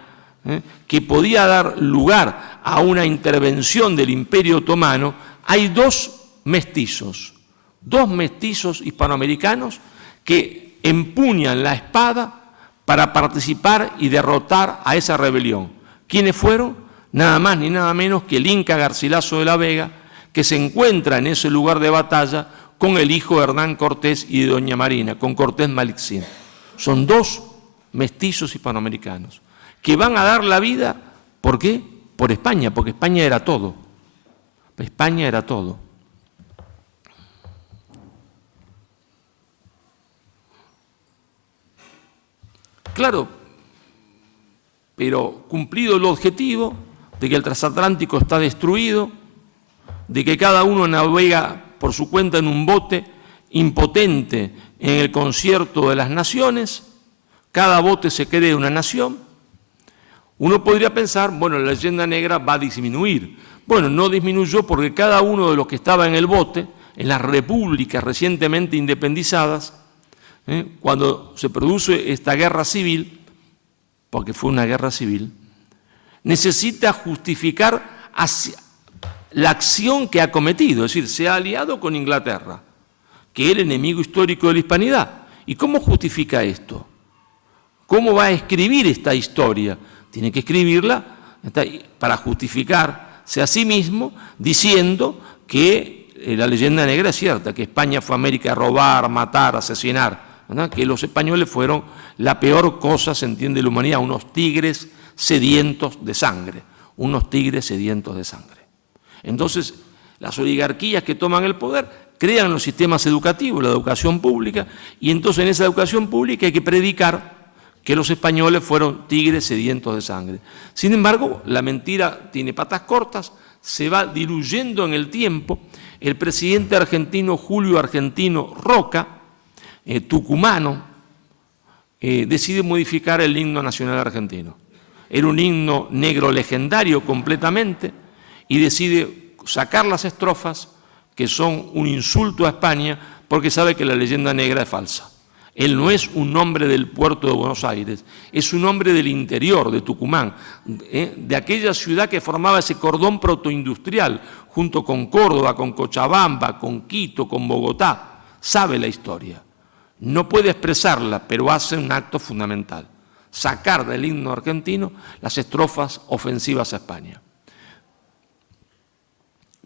que podía dar lugar a una intervención del Imperio Otomano, hay dos mestizos hispanoamericanos que empuñan la espada para participar y derrotar a esa rebelión. ¿Quiénes fueron? Nada más ni nada menos que el Inca Garcilaso de la Vega, que se encuentra en ese lugar de batalla con el hijo de Hernán Cortés y de Doña Marina, con Cortés Malixín. Son dos mestizos hispanoamericanos que van a dar la vida, ¿por qué? Por España, porque España era todo. España era todo. Claro, pero cumplido el objetivo de que el transatlántico está destruido, de que cada uno navega por su cuenta en un bote impotente en el concierto de las naciones, cada bote se cree una nación, uno podría pensar, bueno, la leyenda negra va a disminuir. Bueno, no disminuyó porque cada uno de los que estaba en el bote, en las repúblicas recientemente independizadas, cuando se produce esta guerra civil, porque fue una guerra civil, necesita justificar la acción que ha cometido, es decir, se ha aliado con Inglaterra, que era el enemigo histórico de la hispanidad. ¿Y cómo justifica esto? ¿Cómo va a escribir esta historia? Tiene que escribirla para justificarse a sí mismo, diciendo que la leyenda negra es cierta, que España fue a América a robar, matar, asesinar, ¿verdad? Que los españoles fueron la peor cosa, se entiende, de la humanidad, unos tigres sedientos de sangre, unos tigres sedientos de sangre. Entonces, las oligarquías que toman el poder crean los sistemas educativos, la educación pública, y entonces en esa educación pública hay que predicar que los españoles fueron tigres sedientos de sangre. Sin embargo, la mentira tiene patas cortas, se va diluyendo en el tiempo. El presidente argentino Julio Argentino Roca, tucumano, decide modificar el himno nacional argentino. Era un himno negro legendario completamente, y decide sacar las estrofas que son un insulto a España, porque sabe que la leyenda negra es falsa. Él no es un hombre del puerto de Buenos Aires, es un hombre del interior, de Tucumán, de aquella ciudad que formaba ese cordón protoindustrial, junto con Córdoba, con Cochabamba, con Quito, con Bogotá. Sabe la historia. No puede expresarla, pero hace un acto fundamental: sacar del himno argentino las estrofas ofensivas a España.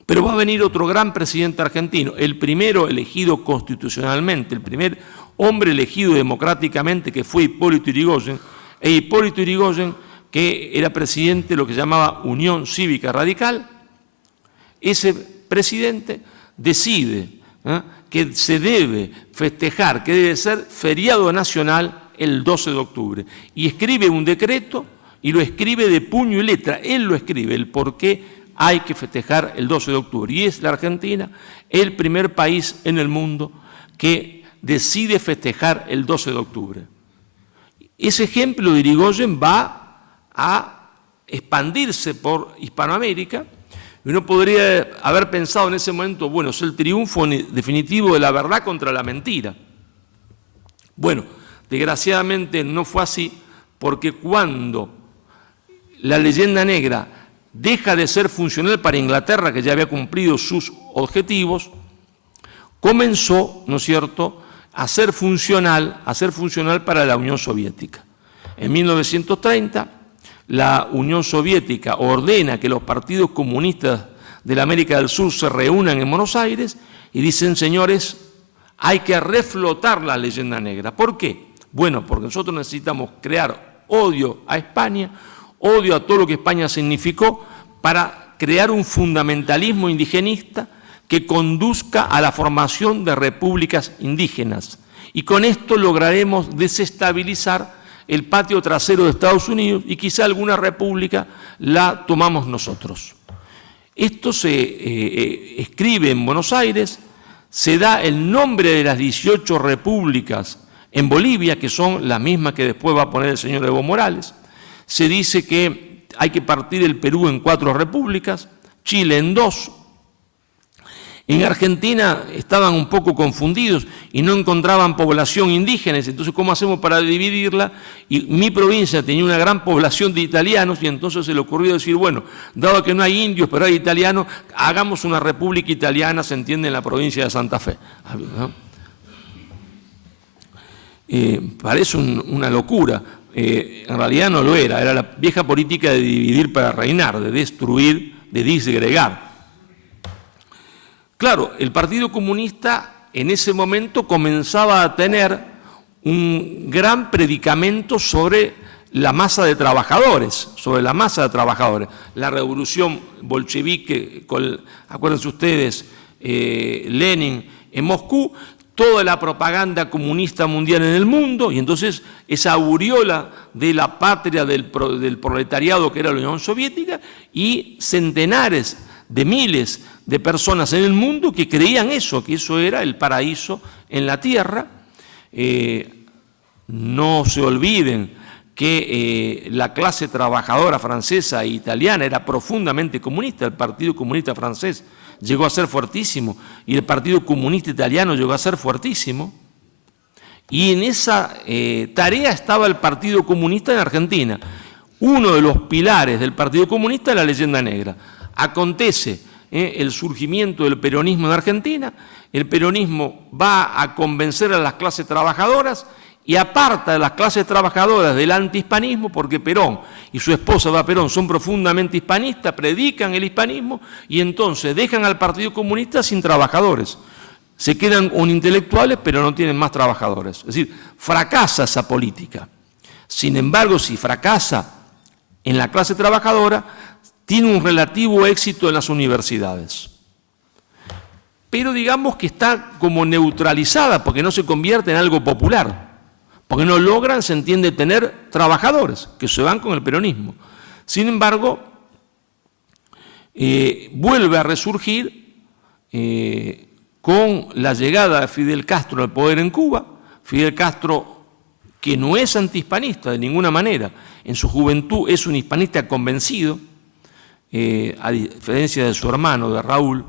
Pero va a venir otro gran presidente argentino, el primero elegido constitucionalmente, el primer hombre elegido democráticamente, que fue Hipólito Yrigoyen, Hipólito Yrigoyen, que era presidente de lo que se llamaba Unión Cívica Radical. Ese presidente decide que se debe festejar, que debe ser feriado nacional el 12 de octubre, y escribe un decreto, y lo escribe de puño y letra. Él lo escribe, el por qué hay que festejar el 12 de octubre. Y es la Argentina el primer país en el mundo que decide festejar el 12 de octubre. Ese ejemplo de Yrigoyen va a expandirse por Hispanoamérica, y uno podría haber pensado en ese momento, bueno, es el triunfo definitivo de la verdad contra la mentira. Bueno, desgraciadamente no fue así, porque cuando la leyenda negra deja de ser funcional para Inglaterra, que ya había cumplido sus objetivos, comenzó, ¿no es cierto?, a ser funcional para la Unión Soviética. En 1930, la Unión Soviética ordena que los partidos comunistas de la América del Sur se reúnan en Buenos Aires y dicen: señores, hay que reflotar la leyenda negra. ¿Por qué? Bueno, porque nosotros necesitamos crear odio a España, odio a todo lo que España significó, para crear un fundamentalismo indigenista que conduzca a la formación de repúblicas indígenas. Y con esto lograremos desestabilizar el patio trasero de Estados Unidos, y quizá alguna república la tomamos nosotros. Esto se escribe en Buenos Aires, se da el nombre de las 18 repúblicas en Bolivia, que son las mismas que después va a poner el señor Evo Morales. Se dice que hay que partir el Perú en 4 repúblicas, Chile en 2. En Argentina estaban un poco confundidos y no encontraban población indígena. Entonces, ¿cómo hacemos para dividirla? Y mi provincia tenía una gran población de italianos, y entonces se le ocurrió decir, bueno, dado que no hay indios pero hay italianos, hagamos una república italiana, se entiende, en la provincia de Santa Fe. ¿No? Parece una locura. En realidad no lo era la vieja política de dividir para reinar, de destruir, de disgregar. Claro, el Partido Comunista en ese momento comenzaba a tener un gran predicamento sobre la masa de trabajadores, La revolución bolchevique, acuérdense ustedes, Lenin en Moscú, toda la propaganda comunista mundial en el mundo, y entonces esa aureola de la patria del proletariado que era la Unión Soviética, y centenares de miles de personas en el mundo que creían eso, que eso era el paraíso en la tierra. No se olviden que la clase trabajadora francesa e italiana era profundamente comunista. El Partido Comunista francés llegó a ser fuertísimo, y el Partido Comunista italiano llegó a ser fuertísimo, y en esa tarea estaba el Partido Comunista en Argentina. Uno de los pilares del Partido Comunista es la leyenda negra. Acontece el surgimiento del peronismo en Argentina. El peronismo va a convencer a las clases trabajadoras y aparta de las clases trabajadoras del antihispanismo, porque Perón y su esposa Eva Perón son profundamente hispanistas, predican el hispanismo y entonces dejan al Partido Comunista sin trabajadores. Se quedan con intelectuales, pero no tienen más trabajadores. Es decir, fracasa esa política. Sin embargo, si fracasa en la clase trabajadora, tiene un relativo éxito en las universidades. Pero digamos que está como neutralizada, porque no se convierte en algo popular. Porque no logran, se entiende, tener trabajadores que se van con el peronismo. Sin embargo, vuelve a resurgir con la llegada de Fidel Castro al poder en Cuba. Fidel Castro, que no es antihispanista de ninguna manera, en su juventud es un hispanista convencido, a diferencia de su hermano, de Raúl,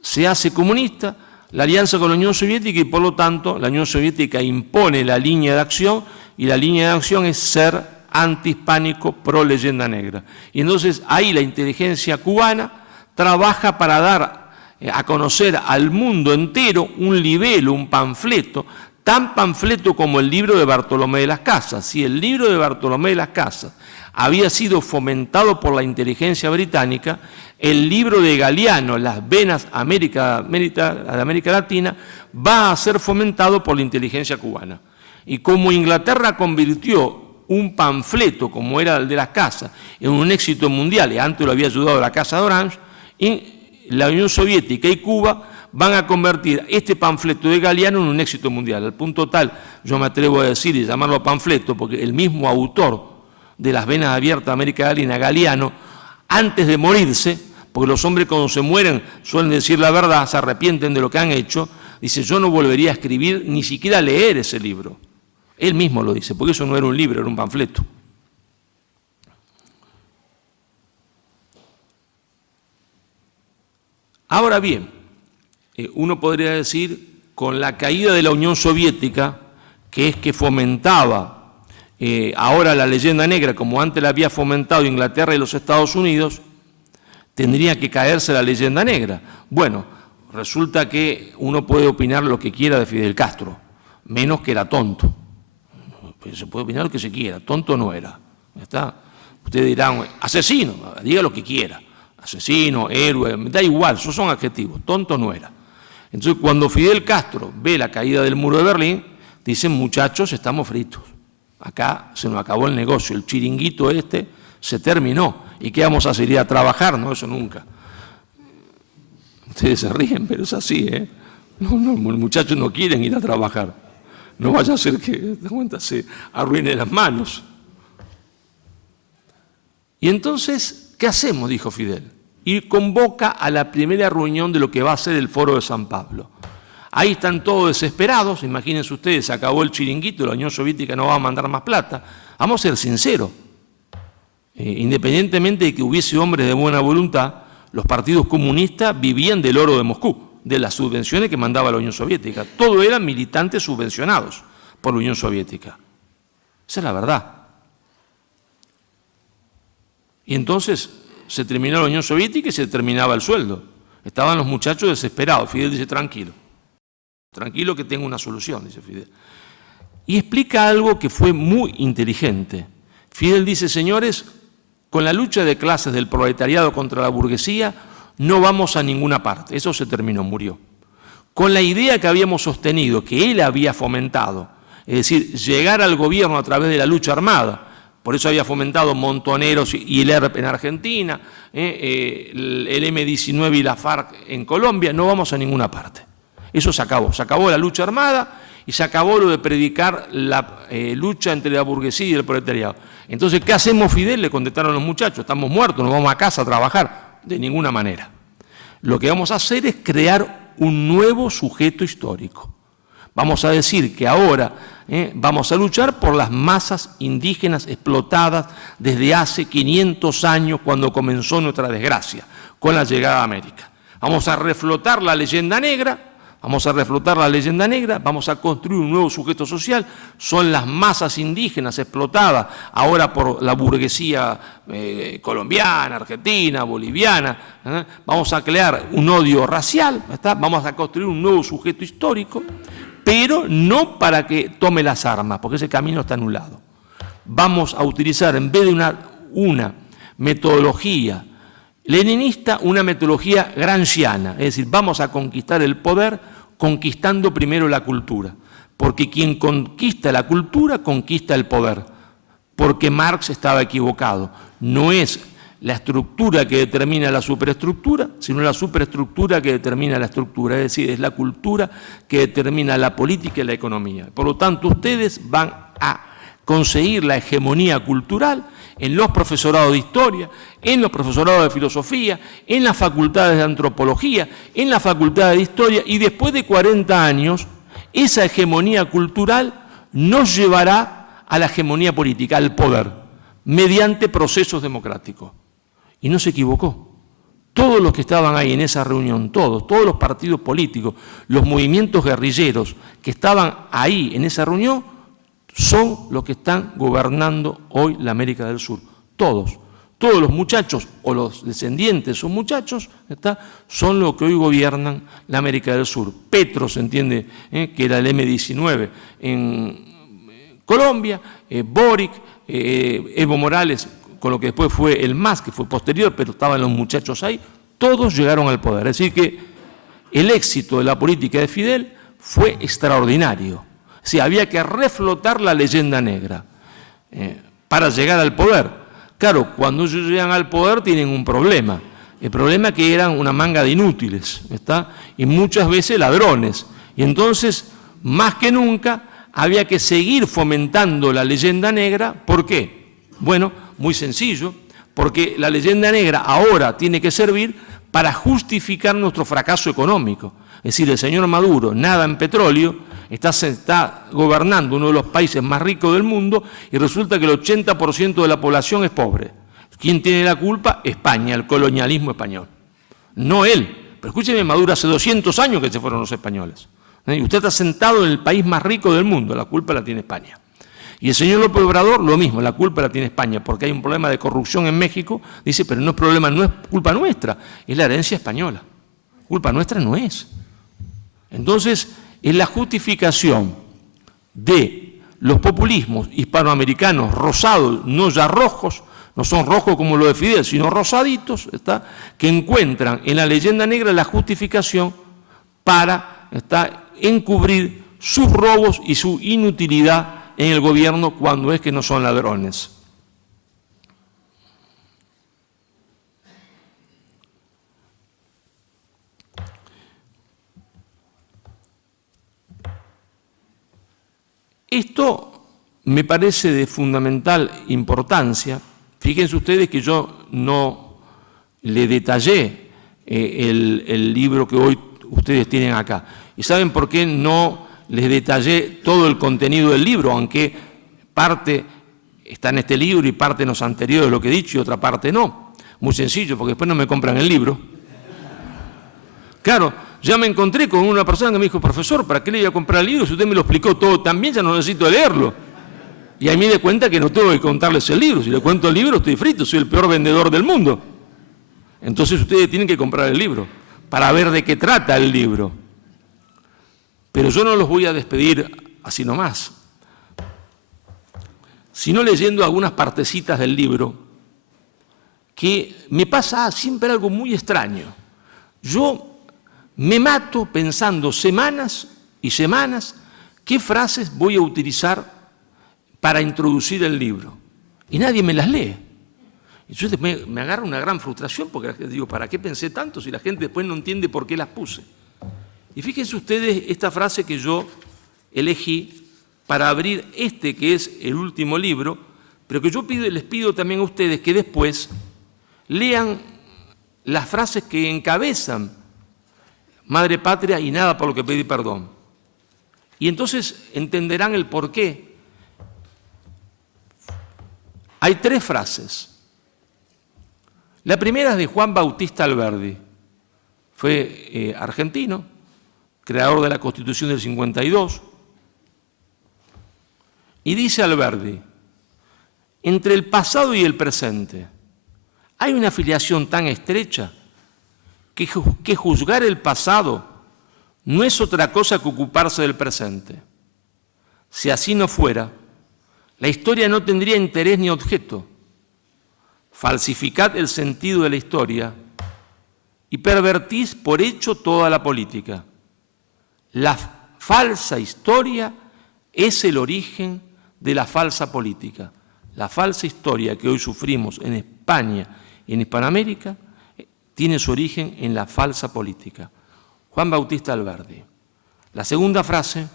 se hace comunista, la alianza con la Unión Soviética y por lo tanto la Unión Soviética impone la línea de acción y la línea de acción es ser antihispánico pro leyenda negra. Y entonces ahí la inteligencia cubana trabaja para dar a conocer al mundo entero un libelo, un panfleto, tan panfleto como el libro de Bartolomé de las Casas. Si el libro de Bartolomé de las Casas había sido fomentado por la inteligencia británica, el libro de Galiano, Las venas de América Latina, va a ser fomentado por la inteligencia cubana. Y como Inglaterra convirtió un panfleto, como era el de las Casas, en un éxito mundial, y antes lo había ayudado la Casa de Orange, la Unión Soviética y Cuba van a convertir este panfleto de Galiano en un éxito mundial. Al punto tal, yo me atrevo a decir y llamarlo panfleto, porque el mismo autor de Las venas abiertas de América Latina, Galiano, antes de morirse, porque los hombres cuando se mueren suelen decir la verdad, se arrepienten de lo que han hecho, dice, yo no volvería a escribir, ni siquiera a leer ese libro. Él mismo lo dice, porque eso no era un libro, era un panfleto. Ahora bien, uno podría decir, con la caída de la Unión Soviética, que es que fomentaba ahora la leyenda negra, como antes la había fomentado Inglaterra y los Estados Unidos, tendría que caerse la leyenda negra. Bueno, resulta que uno puede opinar lo que quiera de Fidel Castro, menos que era tonto. Se puede opinar lo que se quiera, tonto no era. ¿Está? Ustedes dirán, asesino, diga lo que quiera. Asesino, héroe, da igual, esos son adjetivos, tonto no era. Entonces, cuando Fidel Castro ve la caída del muro de Berlín, dicen, muchachos, estamos fritos. Acá se nos acabó el negocio, el chiringuito este se terminó. ¿Y qué vamos a hacer? ¿Ir a trabajar? No, eso nunca. Ustedes se ríen, pero es así, ¿eh? No, los muchachos no quieren ir a trabajar. No vaya a ser que se arruinen las manos. Y entonces, ¿qué hacemos? Dijo Fidel. Y convoca a la primera reunión de lo que va a ser el Foro de San Pablo. Ahí están todos desesperados, imagínense ustedes, se acabó el chiringuito, la Unión Soviética no va a mandar más plata. Vamos a ser sinceros. Independientemente de que hubiese hombres de buena voluntad, los partidos comunistas vivían del oro de Moscú, de las subvenciones que mandaba la Unión Soviética. Todo eran militantes subvencionados por la Unión Soviética. Esa es la verdad. Y entonces se terminó la Unión Soviética y se terminaba el sueldo. Estaban los muchachos desesperados. Fidel dice, tranquilo, tranquilo que tengo una solución, dice Fidel. Y explica algo que fue muy inteligente. Fidel dice, señores, con la lucha de clases del proletariado contra la burguesía no vamos a ninguna parte. Eso se terminó, murió. Con la idea que habíamos sostenido, que él había fomentado, es decir, llegar al gobierno a través de la lucha armada, por eso había fomentado Montoneros y el ERP en Argentina, el M-19 y la FARC en Colombia, no vamos a ninguna parte. Eso se acabó la lucha armada y se acabó lo de predicar la lucha entre la burguesía y el proletariado. Entonces, ¿qué hacemos, Fidel? Le contestaron los muchachos, estamos muertos, nos vamos a casa a trabajar. De ninguna manera. Lo que vamos a hacer es crear un nuevo sujeto histórico. Vamos a decir que ahora vamos a luchar por las masas indígenas explotadas desde hace 500 años, cuando comenzó nuestra desgracia, con la llegada a América. Vamos a reflotar la leyenda negra, Vamos a reflotar la leyenda negra, vamos a construir un nuevo sujeto social, son las masas indígenas explotadas ahora por la burguesía colombiana, argentina, boliviana, vamos a crear un odio racial, vamos a construir un nuevo sujeto histórico, pero no para que tome las armas, porque ese camino está anulado. Vamos a utilizar, en vez de una metodología leninista, una metodología gramsciana, es decir, vamos a conquistar el poder conquistando primero la cultura, porque quien conquista la cultura conquista el poder, porque Marx estaba equivocado. No es la estructura que determina la superestructura, sino la superestructura que determina la estructura, es decir, es la cultura que determina la política y la economía. Por lo tanto, ustedes van a conseguir la hegemonía cultural en los profesorados de historia, en los profesorados de filosofía, en las facultades de antropología, en las facultades de historia, y después de 40 años, esa hegemonía cultural nos llevará a la hegemonía política, al poder, mediante procesos democráticos. Y no se equivocó. Todos los que estaban ahí en esa reunión, todos los partidos políticos, los movimientos guerrilleros que estaban ahí en esa reunión, son los que están gobernando hoy la América del Sur. Todos los muchachos o los descendientes o muchachos son los que hoy gobiernan la América del Sur. Petro, se entiende, que era el M-19 en Colombia, Boric, Evo Morales, con lo que después fue el MAS, que fue posterior, pero estaban los muchachos ahí, todos llegaron al poder. Es decir que el éxito de la política de Fidel fue extraordinario. Sí, había que reflotar la leyenda negra para llegar al poder. Claro, cuando ellos llegan al poder tienen un problema. El problema es que eran una manga de inútiles, y muchas veces ladrones. Y entonces, más que nunca, había que seguir fomentando la leyenda negra. ¿Por qué? Bueno, muy sencillo, porque la leyenda negra ahora tiene que servir para justificar nuestro fracaso económico. Es decir, el señor Maduro nada en petróleo, está gobernando uno de los países más ricos del mundo y resulta que el 80% de la población es pobre. ¿Quién tiene la culpa? España, el colonialismo español. No él. Pero escúcheme, Maduro hace 200 años que se fueron los españoles. Y usted está sentado en el país más rico del mundo, la culpa la tiene España. Y el señor López Obrador, lo mismo, la culpa la tiene España, porque hay un problema de corrupción en México. Dice, pero no es culpa nuestra, es la herencia española. Culpa nuestra no es. Entonces, es la justificación de los populismos hispanoamericanos rosados, no ya rojos, no son rojos como los de Fidel, sino rosaditos, que encuentran en la leyenda negra la justificación para encubrir sus robos y su inutilidad en el gobierno cuando es que no son ladrones. Esto me parece de fundamental importancia. Fíjense ustedes que yo no le detallé el libro que hoy ustedes tienen acá. ¿Y saben por qué no les detallé todo el contenido del libro? Aunque parte está en este libro y parte en los anteriores de lo que he dicho y otra parte no. Muy sencillo, porque después no me compran el libro. Claro, ya me encontré con una persona que me dijo, profesor, ¿para qué le iba a comprar el libro? Si usted me lo explicó todo tan bien, ya no necesito leerlo. Y ahí me di cuenta que no tengo que contarles el libro. Si le cuento el libro, estoy frito, soy el peor vendedor del mundo. Entonces ustedes tienen que comprar el libro para ver de qué trata el libro. Pero yo no los voy a despedir así nomás, sino leyendo algunas partecitas del libro, que me pasa siempre algo muy extraño. Yo me mato pensando semanas y semanas qué frases voy a utilizar para introducir el libro. Y nadie me las lee. Entonces me agarra una gran frustración porque digo, ¿para qué pensé tanto si la gente después no entiende por qué las puse? Y fíjense ustedes esta frase que yo elegí para abrir que es el último libro, pero que yo les pido también a ustedes que después lean las frases que encabezan Madre Patria y nada por lo que pedí perdón. Y entonces entenderán el porqué. Hay 3 frases. La primera es de Juan Bautista Alberdi. Fue argentino, creador de la Constitución del 52, y dice Alberdi, entre el pasado y el presente hay una afiliación tan estrecha que juzgar el pasado no es otra cosa que ocuparse del presente. Si así no fuera, la historia no tendría interés ni objeto. Falsificad el sentido de la historia y pervertís por hecho toda la política. La falsa historia es el origen de la falsa política. La falsa historia que hoy sufrimos en España y en Hispanoamérica tiene su origen en la falsa política. Juan Bautista Alberdi. La segunda frase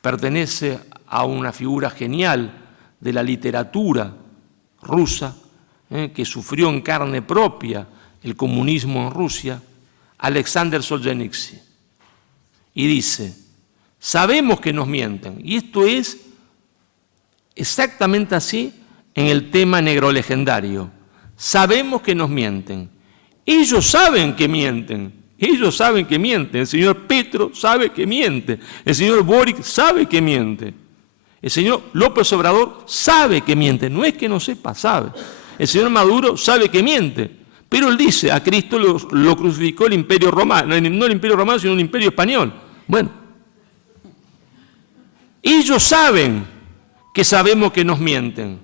pertenece a una figura genial de la literatura rusa, que sufrió en carne propia el comunismo en Rusia, Alexander Solzhenitsyn. Y dice, sabemos que nos mienten, y esto es exactamente así en el tema negro legendario. Sabemos que nos mienten. Ellos saben que mienten. Ellos saben que mienten. El señor Petro sabe que miente. El señor Boric sabe que miente. El señor López Obrador sabe que miente. No es que no sepa, sabe. El señor Maduro sabe que miente. Pero él dice, a Cristo lo crucificó el Imperio Romano. No el Imperio Romano, sino el Imperio Español. Bueno, ellos saben que sabemos que nos mienten.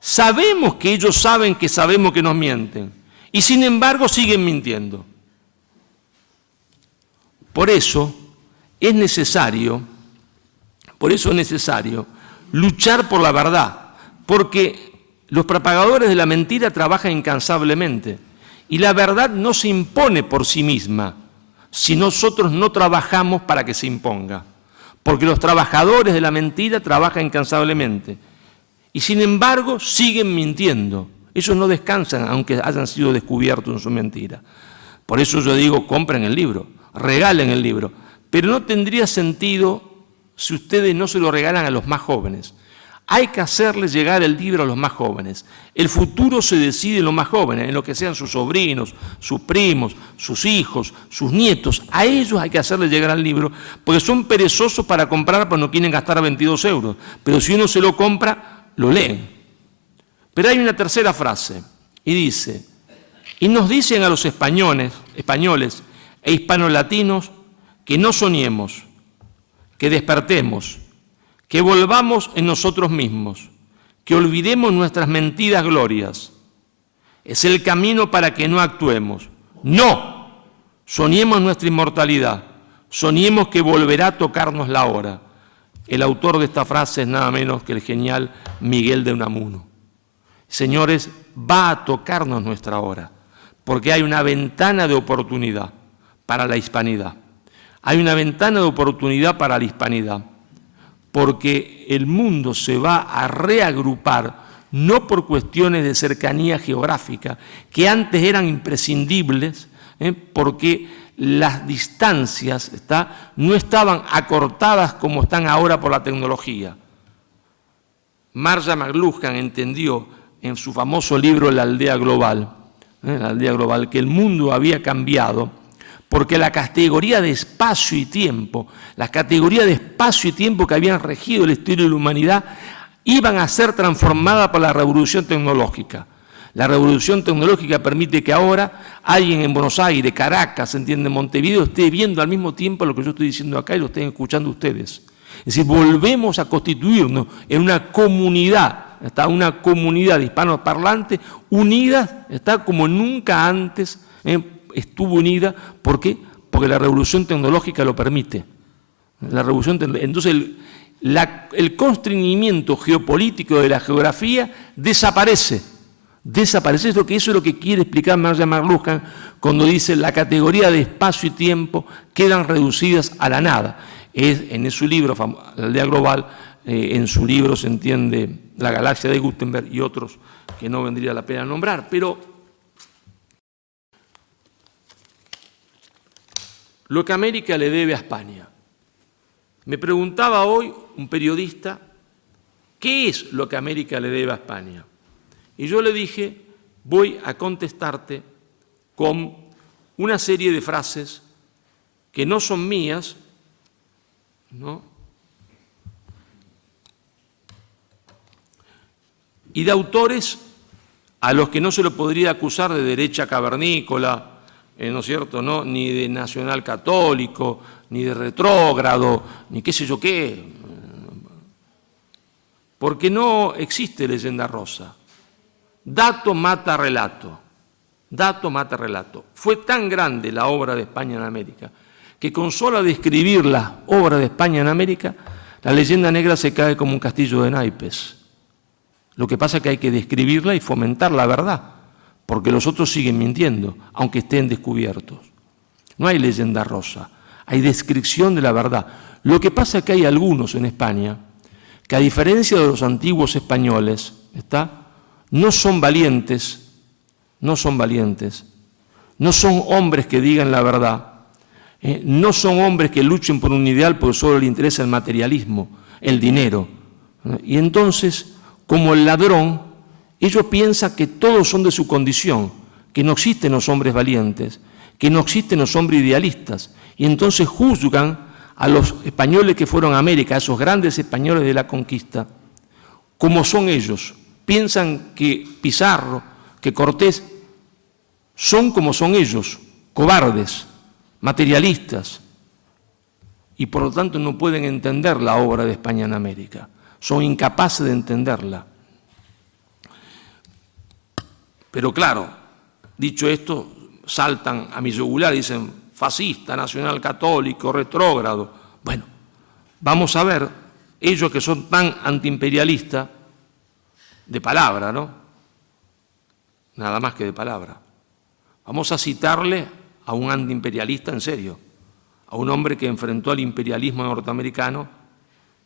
Sabemos que ellos saben que sabemos que nos mienten. Y sin embargo siguen mintiendo. Por eso es necesario luchar por la verdad, porque los propagadores de la mentira trabajan incansablemente y la verdad no se impone por sí misma si nosotros no trabajamos para que se imponga, porque los trabajadores de la mentira trabajan incansablemente y sin embargo siguen mintiendo. Ellos no descansan aunque hayan sido descubiertos en su mentira. Por eso yo digo, compren el libro, regalen el libro, pero no tendría sentido si ustedes no se lo regalan a los más jóvenes. Hay que hacerles llegar el libro a los más jóvenes. El futuro se decide en los más jóvenes, en lo que sean sus sobrinos, sus primos, sus hijos, sus nietos. A ellos hay que hacerles llegar el libro, porque son perezosos para comprar, pues no quieren gastar 22 euros. Pero si uno se lo compra, lo leen. Pero hay una tercera frase, y dice, y nos dicen a los españoles e hispanolatinos que no soñemos, que despertemos, que volvamos en nosotros mismos, que olvidemos nuestras mentidas glorias. Es el camino para que no actuemos. No, soñemos nuestra inmortalidad, soñemos que volverá a tocarnos la hora. El autor de esta frase es nada menos que el genial Miguel de Unamuno. Señores, va a tocarnos nuestra hora, porque hay una ventana de oportunidad para la hispanidad. Hay una ventana de oportunidad para la hispanidad, porque el mundo se va a reagrupar, no por cuestiones de cercanía geográfica, que antes eran imprescindibles, porque las distancias no estaban acortadas como están ahora por la tecnología. Marshall McLuhan entendió en su famoso libro La aldea global, que el mundo había cambiado porque la categoría de espacio y tiempo, las categorías de espacio y tiempo que habían regido la historia de la humanidad iban a ser transformadas por la revolución tecnológica. La revolución tecnológica permite que ahora alguien en Buenos Aires, Caracas, Montevideo, esté viendo al mismo tiempo lo que yo estoy diciendo acá y lo estén escuchando ustedes. Es decir, volvemos a constituirnos en una comunidad, una comunidad de hispanoparlantes unida, como nunca antes estuvo unida. ¿Por qué? Porque la revolución tecnológica lo permite. Entonces, el constreñimiento geopolítico de la geografía desaparece. Eso es lo que quiere explicar Marshall McLuhan cuando dice la categoría de espacio y tiempo quedan reducidas a la nada. En su libro, La aldea global, en su libro se entiende La galaxia de Gutenberg y otros que no vendría la pena nombrar, pero lo que América le debe a España. Me preguntaba hoy un periodista, ¿qué es lo que América le debe a España? Y yo le dije, voy a contestarte con una serie de frases que no son mías, ¿no? Y de autores a los que no se lo podría acusar de derecha cavernícola, ¿no es cierto?, ¿no?, ni de nacional católico, ni de retrógrado, ni qué sé yo qué, porque no existe leyenda rosa. Dato mata relato. Dato mata relato. Fue tan grande la obra de España en América que con solo describir la obra de España en América, la leyenda negra se cae como un castillo de naipes. Lo que pasa es que hay que describirla y fomentar la verdad, porque los otros siguen mintiendo, aunque estén descubiertos. No hay leyenda rosa, hay descripción de la verdad. Lo que pasa es que hay algunos en España que, a diferencia de los antiguos españoles, no son valientes, no son hombres que digan la verdad, no son hombres que luchen por un ideal porque solo les interesa el materialismo, el dinero. Y entonces, como el ladrón, ellos piensan que todos son de su condición, que no existen los hombres valientes, que no existen los hombres idealistas, y entonces juzgan a los españoles que fueron a América, a esos grandes españoles de la conquista, como son ellos. Piensan que Pizarro, que Cortés, son como son ellos, cobardes, materialistas, y por lo tanto no pueden entender la obra de España en América. Son incapaces de entenderla. Pero claro, dicho esto, saltan a mi yugular y dicen fascista, nacional católico, retrógrado. Bueno, vamos a ver, ellos que son tan antiimperialistas, de palabra, ¿no? Nada más que de palabra. Vamos a citarle a un antiimperialista en serio, a un hombre que enfrentó al imperialismo norteamericano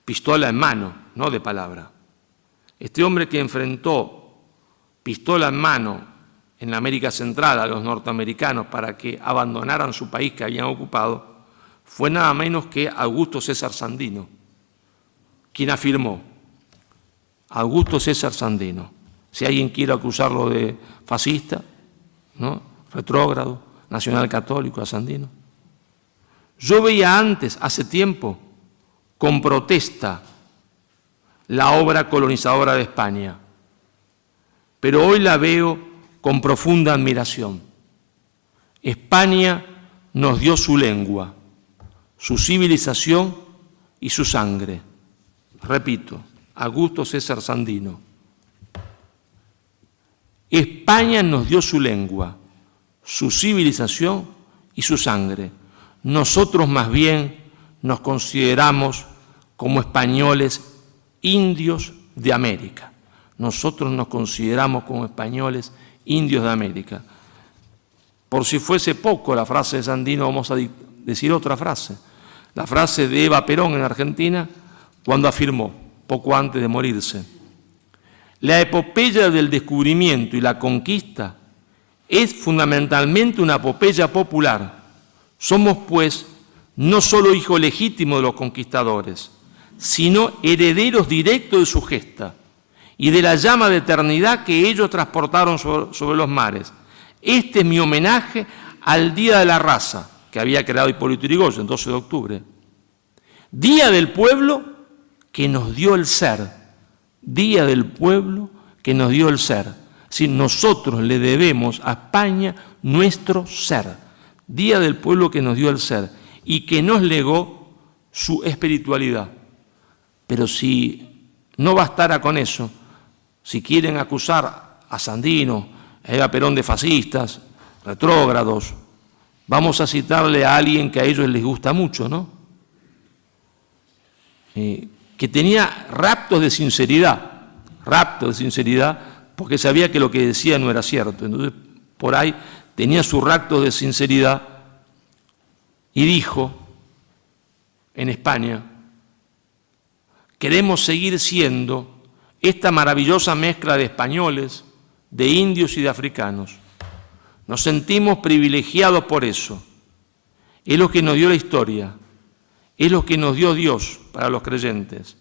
pistola en mano, no de palabra. Este hombre que enfrentó pistola en mano en la América Central a los norteamericanos para que abandonaran su país que habían ocupado, fue nada menos que Augusto César Sandino, quien afirmó, Augusto César Sandino, si alguien quiere acusarlo de fascista, ¿no?, retrógrado, nacional católico, a Sandino. Yo veía antes, hace tiempo, con protesta, la obra colonizadora de España, pero hoy la veo con profunda admiración. España nos dio su lengua, su civilización y su sangre. Repito, Augusto César Sandino. España nos dio su lengua, su civilización y su sangre. Nosotros más bien nos consideramos como españoles indios de América. Nosotros nos consideramos como españoles indios de América. Por si fuese poco la frase de Sandino, vamos a decir otra frase. La frase de Eva Perón en Argentina, cuando afirmó, poco antes de morirse, la epopeya del descubrimiento y la conquista es fundamentalmente una epopeya popular. Somos, pues, no solo hijos legítimos de los conquistadores, sino herederos directos de su gesta y de la llama de eternidad que ellos transportaron sobre los mares. Este es mi homenaje al Día de la Raza, que había creado Hipólito Yrigoyen, el 12 de octubre. Día del pueblo que nos dio el ser. Día del pueblo que nos dio el ser. Si nosotros le debemos a España nuestro ser. Día del pueblo que nos dio el ser y que nos legó su espiritualidad. Pero si no bastara con eso, si quieren acusar a Sandino, a Eva Perón de fascistas, retrógrados, vamos a citarle a alguien que a ellos les gusta mucho, ¿no? Que tenía raptos de sinceridad, porque sabía que lo que decía no era cierto. Entonces, por ahí tenía su rapto de sinceridad y dijo en España, queremos seguir siendo esta maravillosa mezcla de españoles, de indios y de africanos. Nos sentimos privilegiados por eso. Es lo que nos dio la historia, es lo que nos dio Dios para los creyentes,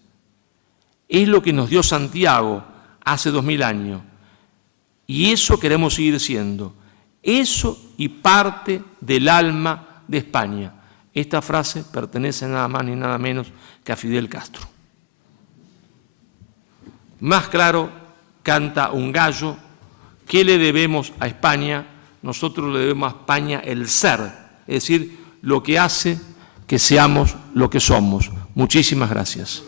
es lo que nos dio Santiago hace 2000 años. Y eso queremos seguir siendo, eso y parte del alma de España. Esta frase pertenece nada más ni nada menos que a Fidel Castro. Más claro canta un gallo. ¿Qué le debemos a España? Nosotros le debemos a España el ser, es decir, lo que hace que seamos lo que somos. Muchísimas gracias.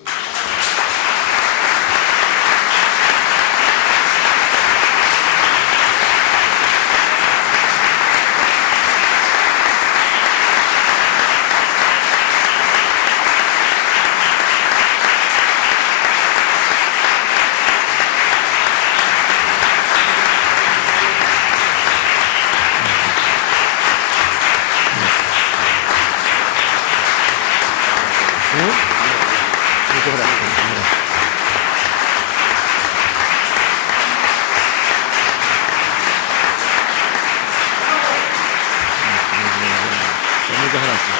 Muchas gracias.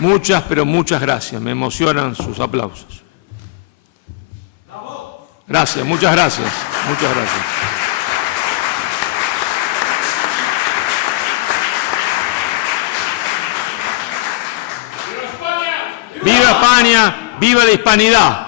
Muchas, pero muchas gracias. Me emocionan sus aplausos. Gracias, muchas gracias. Muchas gracias. ¡Viva España! ¡Viva la hispanidad!